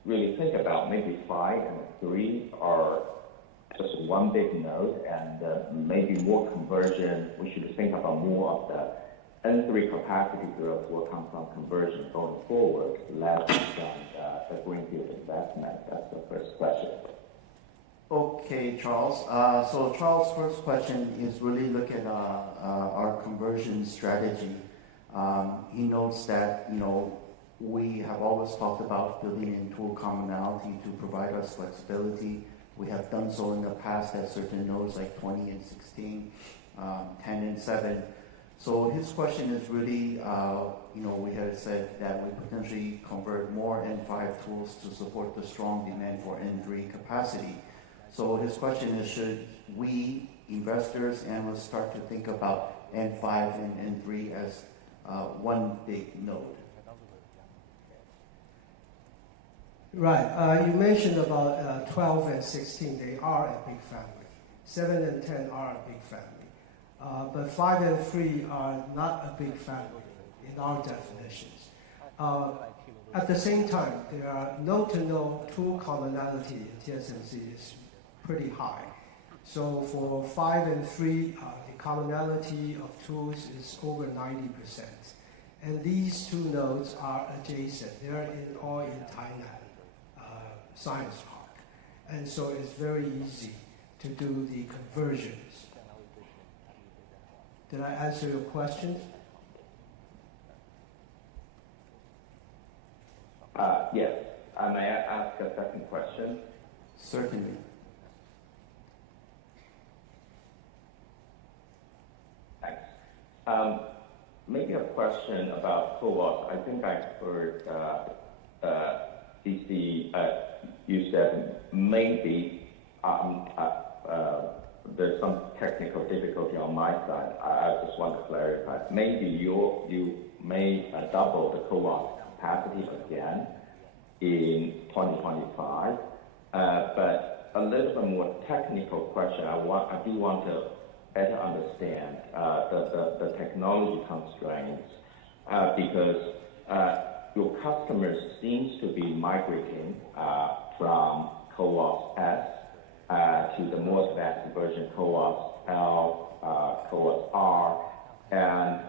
really think about maybe 5 and 3 or just one big node, and maybe more conversion? We should think about more of the N3 capacity growth will come from conversion going forward, less than the greenfield investment. That's the first question. Okay, Charles. So Charles' first question is really look at our conversion strategy. He notes that, we have always talked about building in tool commonality to provide us flexibility. We have done so in the past at certain nodes like 20 and 16, 10 and 7. So his question is really, we had said that we potentially convert more N5 tools to support the strong demand for N3 capacity. So his question is, should we, investors, analysts, start to think about N5 and N3 as one big node? Right. You mentioned about 12 and 16. They are a big family. 7 and 10 are a big family. But 5 and 3 are not a big family in our definitions. At the same time, there are node-to-node tool commonality in TSMC is pretty high. So for 5 and 3, the commonality of tools is over 90%. And these two nodes are adjacent. They're all in Tainan Science Park. And so it's very easy to do the conversions. Did I answer your question? Yes. May I ask a second question? Certainly. Thanks. Maybe a question about CoWoS. I think I heard DC, you said maybe there's some technical difficulty on my side. I just want to clarify. Maybe you may double the CoWoS capacity again in 2025. But a little bit more technical question. I do want to better understand the technology constraints because your customers seems to be migrating from CoWoS S to the more advanced version CoWoS L, CoWoS R, and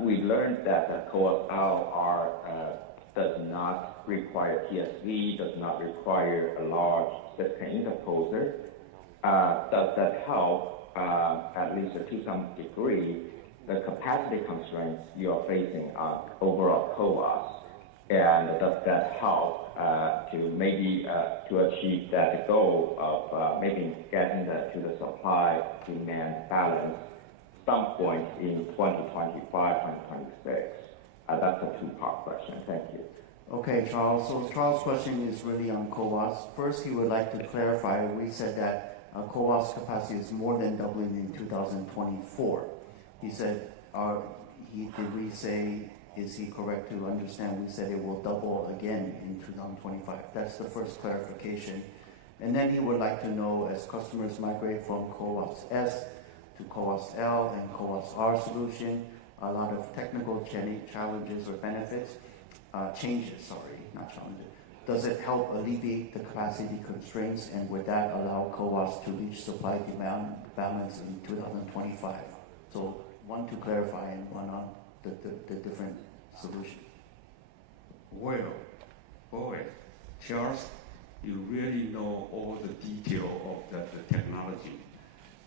we learned that CoWoS L R does not require TSV, does not require a large silicon interposer. Does that help, at least to some degree, the capacity constraints you are facing on overall CoWoS? And does that help to maybe to achieve that goal of maybe getting to the supply-demand balance some point in 2025, 2026? That's a two-part question. Thank you. Okay, Charles. So Charles' question is really on CoWoS. First, he would like to clarify, we said that CoWoS capacity is more than doubling in 2024. He said, did we say, is he correct to understand we said it will double again in 2025? That's the first clarification. And then he would like to know, as customers migrate from CoWoS S to CoWoS L and CoWoS R solution, a lot of technical challenges or benefits, changes, sorry, not challenges. does it help alleviate the capacity constraints, and would that allow CoWoS to reach supply-demand balance in 2025? So one to clarify and one on the different solutions. Well, boy, Charles, you really know all the detail of the technology.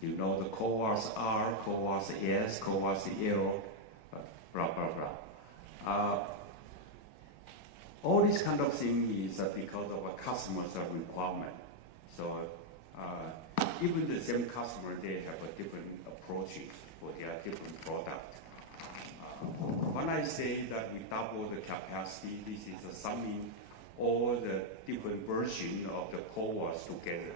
You know the CoWoS R, CoWoS S, CoWoS L, blah, blah, blah. All this kind of thing is because of a customer's requirement. So even the same customer, they have a different approaches for their different product. When I say that we double the capacity, this is summing all the different versions of the CoWoS together.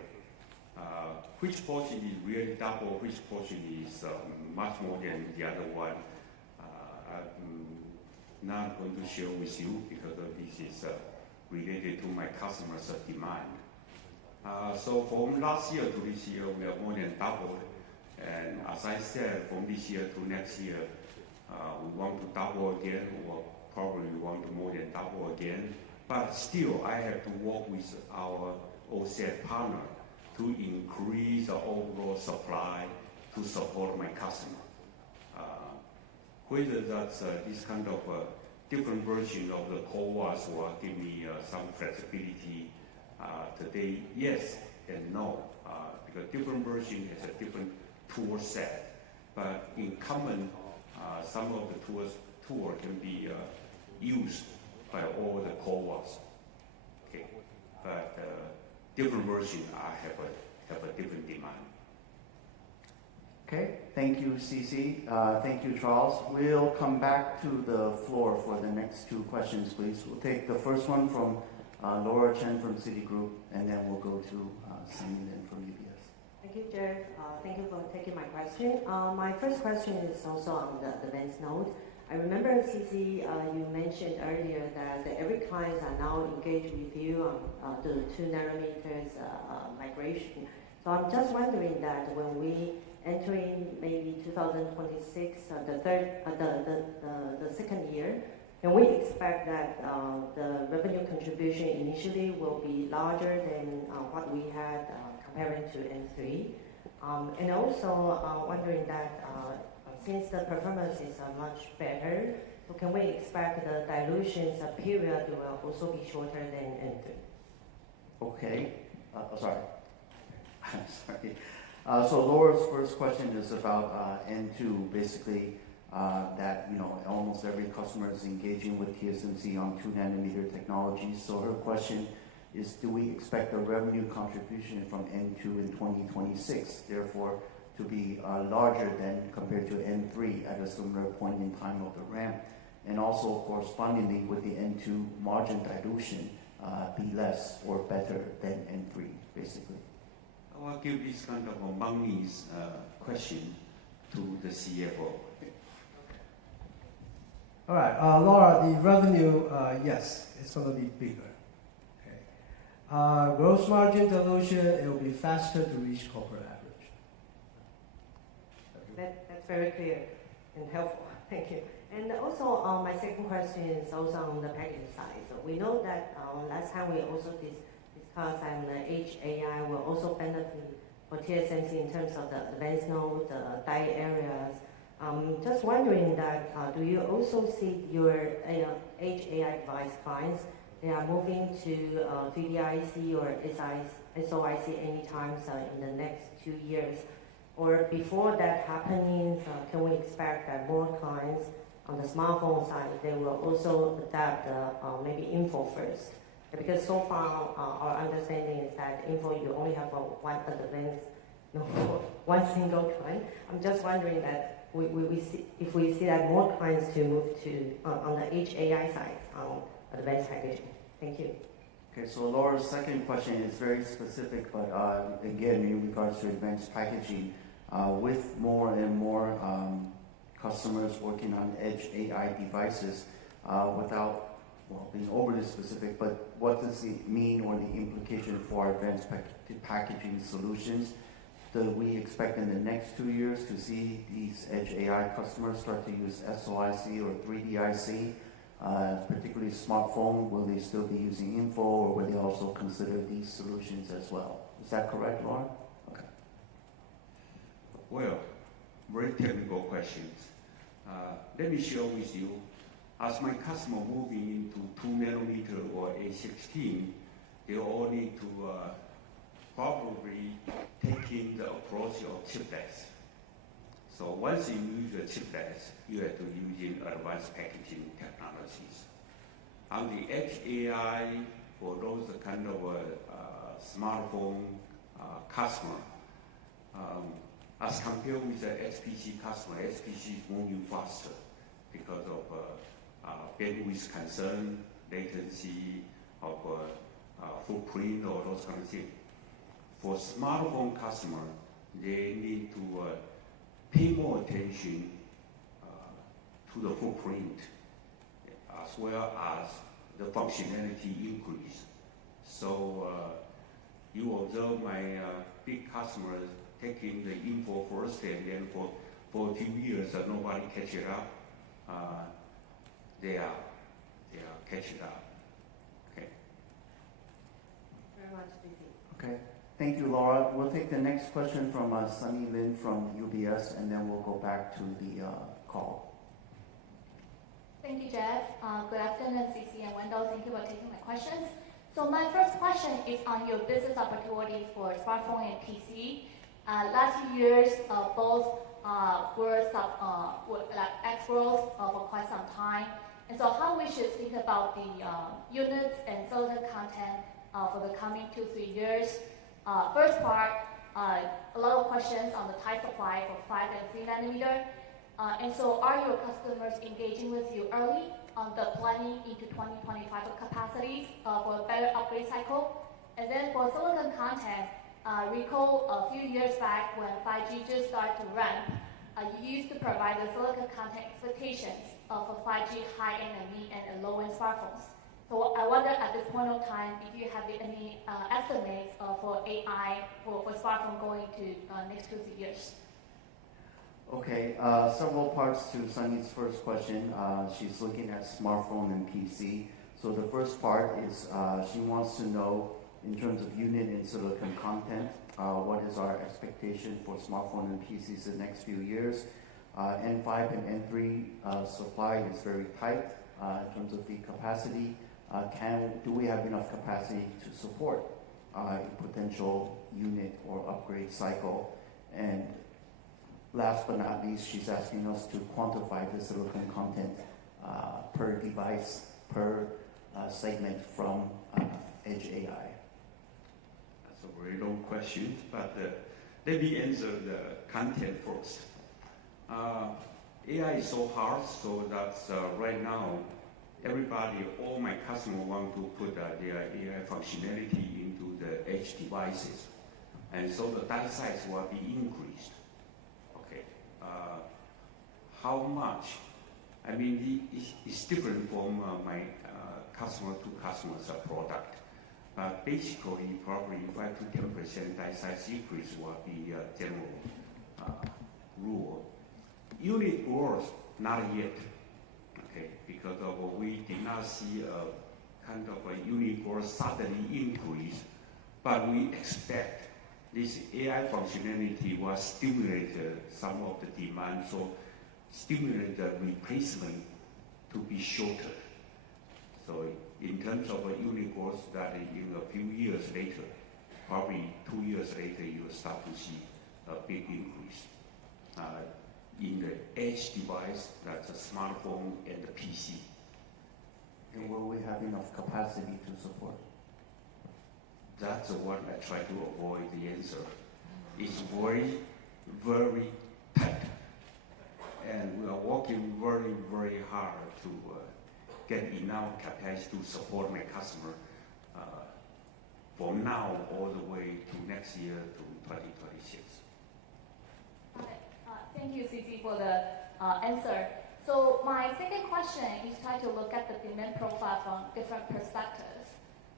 Which portion is really double, which portion is much more than the other one, I'm not going to share with you because this is related to my customers' demand. So from last year to this year, we have more than doubled. And as I said, from this year to next year, we want to double again, or probably we want to more than double again. But still, I have to work with our OSAT partner to increase the overall supply to support my customer. Whether that's this kind of different version of the CoWoS will give me some flexibility today, yes and no, because different version has a different tool set. But in common, some of the tool can be used by all the CoWoS. Okay, but different version have a different demand. Okay, thank you, CC. Thank you, Charles. We'll come back to the floor for the next two questions, please. We'll take the first one from Laura Chen from Citigroup, and then we'll go to Simon from UBS. Thank you, Jeff. Thank you for taking my question. My first question is also on the advanced node. I remember, CC, you mentioned earlier that every client are now engaged with you on the 2 nanometers migration. So I'm just wondering that when we enter in maybe 2026, the second year, can we expect that the revenue contribution initially will be larger than what we had comparing to N3? And also wondering that since the performance is much better, so can we expect the dilutions period will also be shorter than N3? Okay. Sorry. Sorry. So Laura's first question is about N2, basically that almost every customer is engaging with TSMC on 2 nanometer technologies. So her question is, do we expect the revenue contribution from N2 in 2026, therefore to be larger than compared to N3 at a similar point in time of the ramp? And also correspondingly with the N2 margin dilution be less or better than N3, basically? I will give this kind of a money's question to the CFO. All right, Laura, the revenue, yes, it's going to be bigger. Okay. Gross margin dilution, it will be faster to reach corporate average. That's very clear and helpful. Thank you. And also, my second question is also on the packaging side. So we know that last time we also discussed that the Edge AI will also benefit for TSMC in terms of the advanced node, the die areas. Just wondering that, do you also see your Edge AI device clients, they are moving to 3D IC or SOIC anytime in the next 2 years? Or before that happening, can we expect that more clients on the smartphone side, they will also adapt maybe info first? Because so far, our understanding is that info, you only have one advanced, one single client. I'm just wondering that if we see that more clients to move to on the Edge AI side on advanced packaging. Thank you. Okay, so Laura's second question is very specific, but again, in regards to advanced packaging, with more and more customers working on Edge AI devices, without being overly specific, but what does it mean or the implication for advanced packaging solutions? Do we expect in the next 2 years to see these Edge AI customers start to use SOIC or 3D IC particularly smartphone? Will they still be using info, or will they also consider these solutions as well? Is that correct, Laura? Okay. Well, very technical questions. Let me share with you. As my customer moving into 2 nanometer or A16, they all need to probably take in the approach of chiplets. So once you use the chiplets, you have to use in advanced packaging technologies. On the edge AI, for those kind of smartphone customer, as compared with the HPC customer, HPC is moving faster because of bandwidth concern, latency, of footprint, or those kind of things. For smartphone customer, they need to pay more attention to the footprint as well as the functionality increase. So you observe my big customers taking the info first, and then for a few years nobody catch it up. They are catching up. Okay. Very much, DC. Okay. Thank you, Laura. We'll take the next question from Sunny Lin from UBS, and then we'll go back to the call. Thank you, Jeff. Good afternoon, CC and Wendell. Thank you for taking my questions. So my first question is on your business opportunities for smartphone and PC. Last few years, both were X growth for quite some time. And so how we should think about the units and silicon content for the coming 2-3 years. First part, a lot of questions on the tight supply for 5 and 3 nanometer. And so are your customers engaging with you early on the planning into 2025 capacities for a better upgrade cycle? And then for silicon content, recall a few years back when 5G just started to ramp, you used to provide the silicon content expectations for 5G high-end and mid-end and low-end smartphones. So I wonder at this point of time if you have any estimates for AI for smartphone going to next 2-3 years. Okay, several parts to Sunny's first question. She's looking at smartphone and PC. So the first part is she wants to know in terms of unit and silicon content, what is our expectation for smartphone and PCs in the next few years. N5 and N3 supply is very tight in terms of the capacity. Do we have enough capacity to support a potential unit or upgrade cycle? And last but not least, she's asking us to quantify the silicon content per device, per segment from Edge AI. That's a very long question, but let me answer the content first. AI is so hard, so that's right now, all my customers want to put their AI functionality into the edge devices. And so the die size will be increased. Okay. How much? I mean, it's different from my customer to customer's product. Basically, probably 5 to 10% die size increase will be a general rule. Unit growth, not yet. Okay, because we did not see a kind of a unit growth suddenly increase, but we expect this AI functionality will stimulate some of the demand, so stimulate the replacement to be shorter. So in terms of unit growth, that in a few years later, probably 2 years later, you will start to see a big increase in the edge device, that's a smartphone and the PC. And will we have enough capacity to support? That's what I try to avoid the answer. It's very, very tight. And we are working very, very hard to get enough capacity to support my customer from now all the way to next year to 2026. Thank you, CC, for the answer. So my second question is trying to look at the demand profile from different perspectives.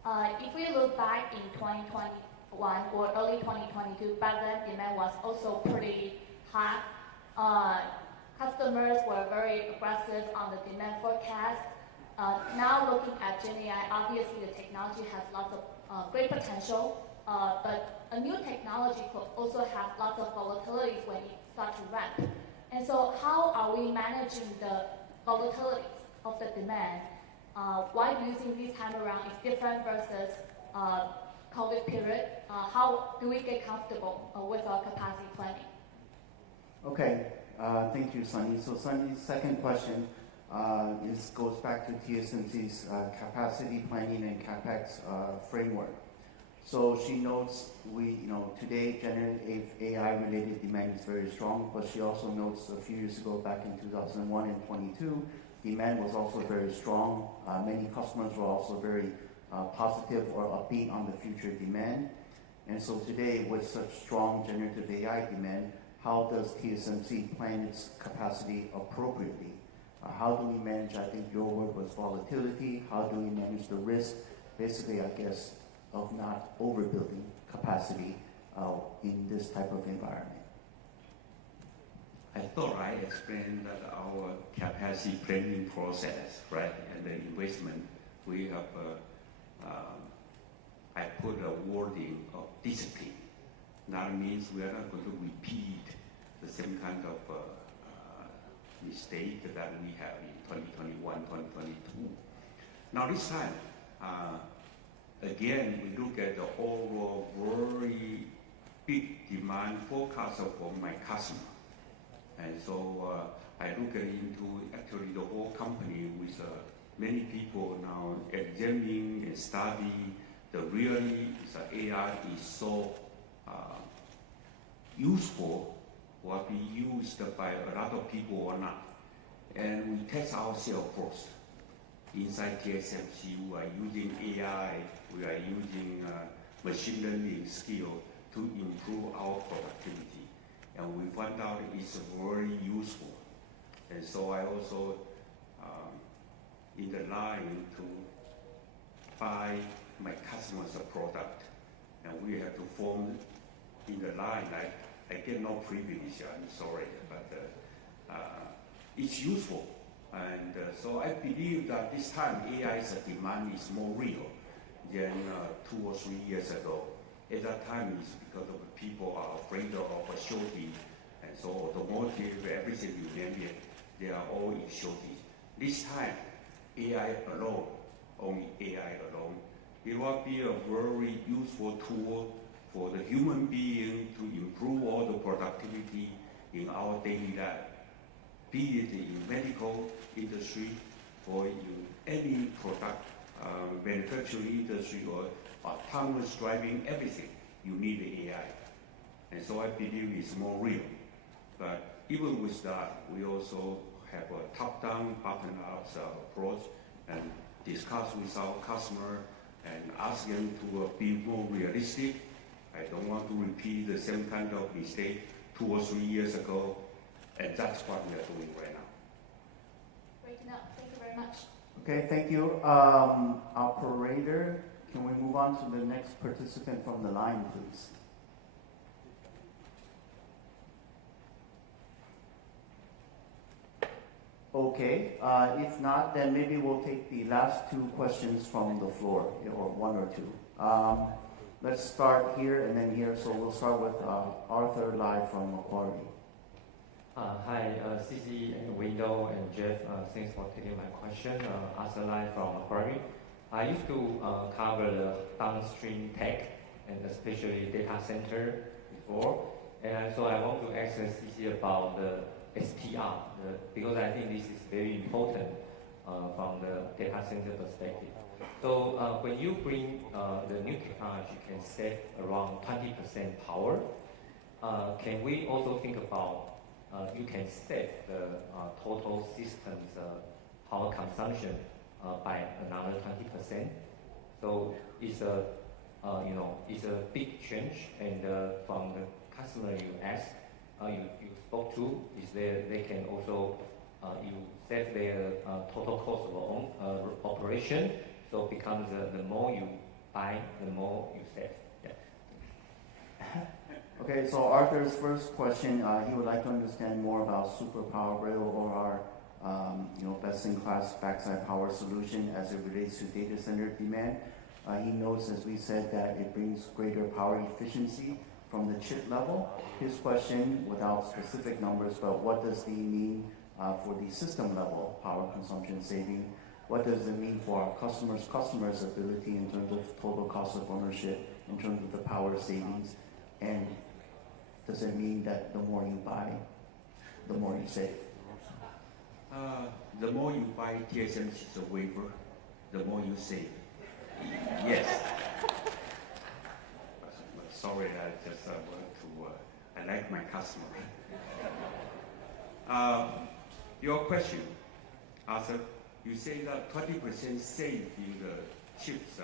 If we look back in 2021 or early 2022, back then demand was also pretty hot. Customers were very aggressive on the demand forecast. now looking at Gen AI, obviously the technology has lots of great potential, but a new technology could also have lots of volatilities when it starts to ramp. And so how are we managing the volatilities of the demand? Why do you think this time around is different versus COVID period? How do we get comfortable with our capacity planning? Okay, thank you, Sunny. So Sunny's second question goes back to TSMC's capacity planning and CapEx framework. So she notes today generative AI related demand is very strong, but she also notes a few years ago, back in 2001 and 22, demand was also very strong. Many customers were also very positive or upbeat on the future demand. And so today, with such strong generative AI demand, how does TSMC plan its capacity appropriately? How do we manage, I think your word was volatility, how do we manage the risk, basically, I guess, of not overbuilding capacity in this type of environment? I thought I explained that our capacity planning process, right, and the investment, we have, I put a wording of discipline. That means we are not going to repeat the same kind of mistake that we have in 2021, 2022. Now this time, again, we look at the overall very big demand forecast from my customer. And so I look into actually the whole company with many people now examining and studying the really the AI is so useful, will be used by a lot of people or not. And we test ourselves first. Inside TSMC, we are using AI, we are using machine learning skill to improve our productivity. And we find out it's very useful. And so I also in the line to buy my customers a product. And we have to form in the line, I get no privilege, I'm sorry, but it's useful. And so I believe that this time AI's demand is more real than 2 or 3 years ago. At that time, it's because of people are afraid of a shortage. And so automotive, everything you name it, they are all in shortage. This time, AI alone, only AI alone, it will be a very useful tool for the human being to improve all the productivity in our daily life, be it in medical industry or in any product manufacturing industry or autonomous driving, everything, you need the AI. And so I believe it's more real. But even with that, we also have a top-down, bottom-up approach and discuss with our customer and ask them to be more realistic. I don't want to repeat the same kind of mistake 2 or 3 years ago, and that's what we are doing right now. Great to know. Thank you very much. Okay, thank you. Operator, can we move on to the next participant from the line, please? Okay, if not, then maybe we'll take the last 2 questions from the floor, or 1 or 2. Let's start here and then here. So we'll start with Arthur live from Macquarie. Hi, CC and Window and Jeff. Thanks for taking my question. Arthur live from Macquarie. I used to cover the downstream tech and especially data center before, and so I want to ask CC about the SPR, because I think this is very important from the data center perspective. So when you bring the new technology can save around 20% power, can we also think about you can save the total system's power consumption by another 20%? So it's a it's a big change, and from the customer you ask, you spoke to, is there they can also you save their total cost of operation, so it becomes the more you buy, the more you save. Yeah. Okay, so Arthur's first question, he would like to understand more about superpower rail or our best-in-class backside power solution as it relates to data center demand. He knows, as we said, that it brings greater power efficiency from the chip level. His question, without specific numbers, but what does he mean for the system level power consumption saving? What does it mean for our customers' ability in terms of total cost of ownership, in terms of the power savings? And does it mean that the more you buy, the more you save? The more you buy TSMC's wafer, the more you save. Yes. Sorry, I just want to, I like my customer. Your question, Arthur, you say that 20% save in the chips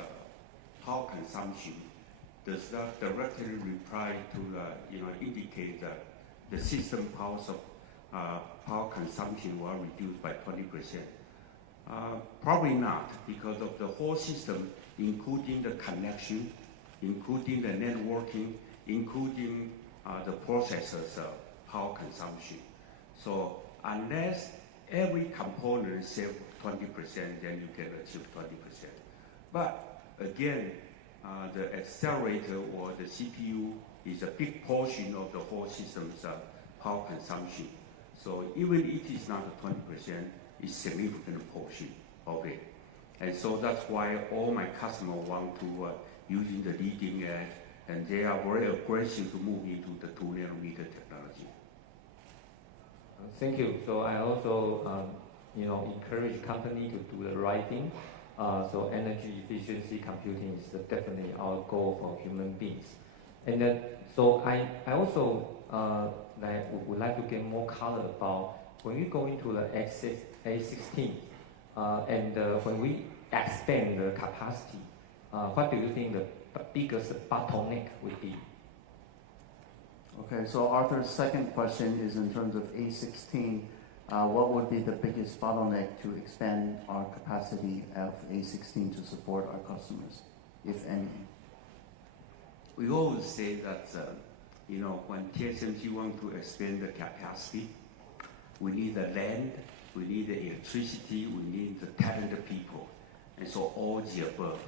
power consumption. Does that directly reply to indicate that the system power consumption will reduce by 20%? Probably not, because of the whole system, including the connection, including the networking, including the processor's power consumption. So unless every component saves 20%, then you can achieve 20%. But again, the accelerator or the CPU is a big portion of the whole system's power consumption. So even if it is not 20%, it's a significant portion of it. And so that's why all my customers want to using the leading edge, and they are very aggressive to move into the 2nm technology. Thank you. So I also, encourage company to do the right thing. So energy efficiency computing is definitely our goal for human beings. And then, so I also would like to get more color about when we go into the A16 and when we expand the capacity, what do you think the biggest bottleneck would be? Okay, so Arthur's second question is in terms of A16, what would be the biggest bottleneck to expand our capacity of A16 to support our customers, if any? We always say that, when TSMC want to expand the capacity, we need the land, we need the electricity, we need the talented people, and so all the above.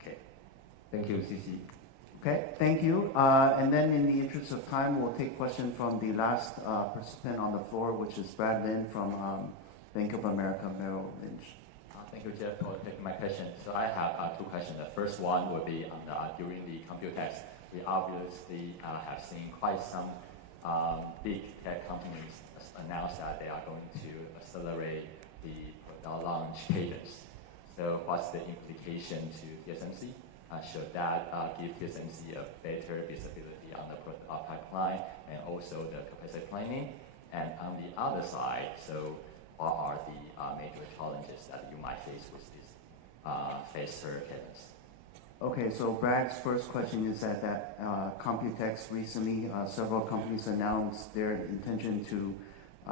Okay. Thank you, CC. Okay, thank you. And then in the interest of time, we'll take questions from the last participant on the floor, which is Brad Lin from Bank of America Merrill Lynch. Thank you, Jeff, for taking my question. So I have two questions. The first one will be during the Computex, we obviously have seen quite some big tech companies announce that they are going to accelerate the launch cadence. So what's the implication to TSMC? Should that give TSMC a better visibility on the pipeline and also the capacity planning? And on the other side, so what are the major challenges that you might face with this faster cadence? Okay, so Brad's first question is that Computex recently, several companies announced their intention to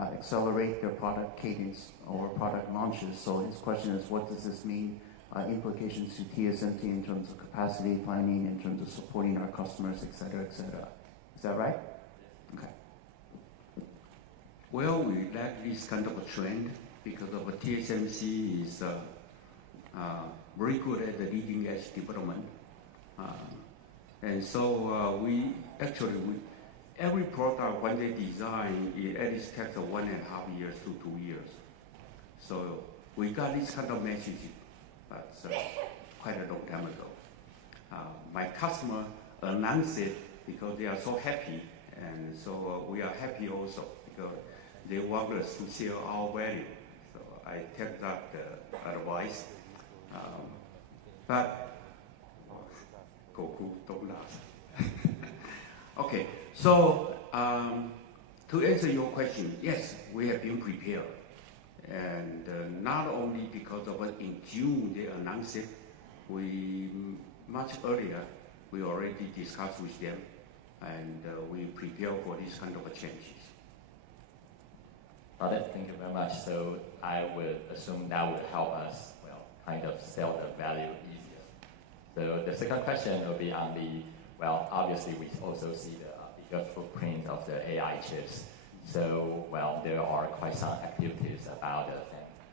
accelerate their product cadence or product launches. So his question is, what does this mean? Implications to TSMC in terms of capacity planning, in terms of supporting our customers, et cetera, et cetera. Is that right? Okay. Well, we like this kind of a trend because of TSMC is very good at the leading edge development. And so every product when they design, it at least takes 1.5 years to 2 years. So we got this kind of message quite a long time ago. My customer announced it because they are so happy, and so we are happy also because they want us to share our value. So I take that advice. But Goku, don't laugh. Okay, so to answer your question, yes, we have been prepared. And not only because of in June they announced it, much earlier we already discussed with them, and we prepare for this kind of changes. Got it. Thank you very much. So I would assume that would help us, kind of sell the value easier. So the second question will be on obviously we also see the bigger footprint of the AI chips. So, well, there are quite some activities about the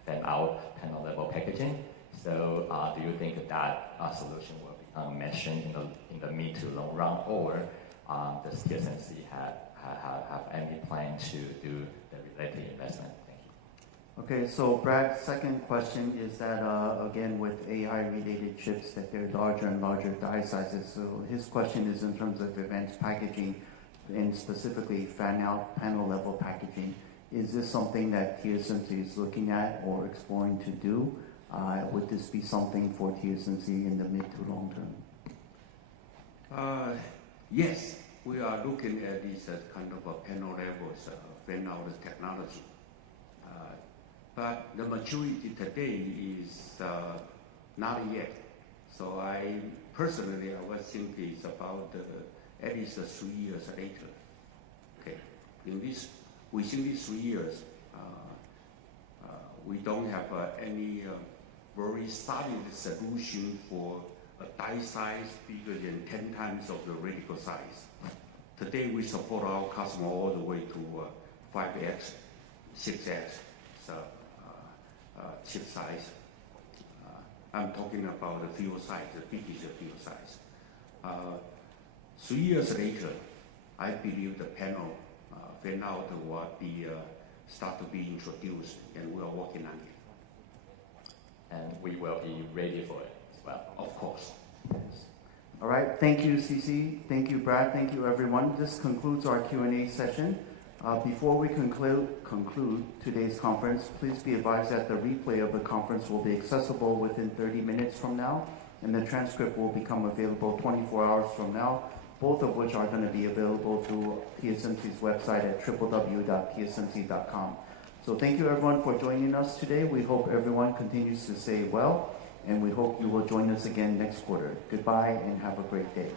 fan-out panel level packaging. So, do you think that solution will become mentioned in the mid to long run, or does TSMC have any plan to do the related investment? Thank you. Okay, so Brad's second question is that, again, with AI-related chips, that they're larger and larger die sizes. So his question is in terms of advanced packaging, and specifically fan-out panel-level packaging. Is this something that TSMC is looking at or exploring to do? Would this be something for TSMC in the mid to long term? Yes, we are looking at this kind of a panel levels fan-out technology. But the maturity today is not yet. So I personally, I was thinking it's about at least 3 years later. Okay, within these 3 years, we don't have any very solid solution for a die size bigger than 10 times of the reticle size. Today we support our customer all the way to 5x, 6x chip size. I'm talking about the field size, the biggest field size. 3 years later, I believe the panel fan-out will be start to be introduced, and we are working on it. And we will be ready for it as well. Of course. Yes. All right, thank you, CC. Thank you, Brad. Thank you, everyone. This concludes our Q&A session. Before we conclude today's conference, please be advised that the replay of the conference will be accessible within 30 minutes from now, and the transcript will become available 24 hours from now, both of which are going to be available through TSMC's website at www.tsmc.com. So thank you, everyone, for joining us today. We hope everyone continues to stay well, and we hope you will join us again next quarter. Goodbye, and have a great day.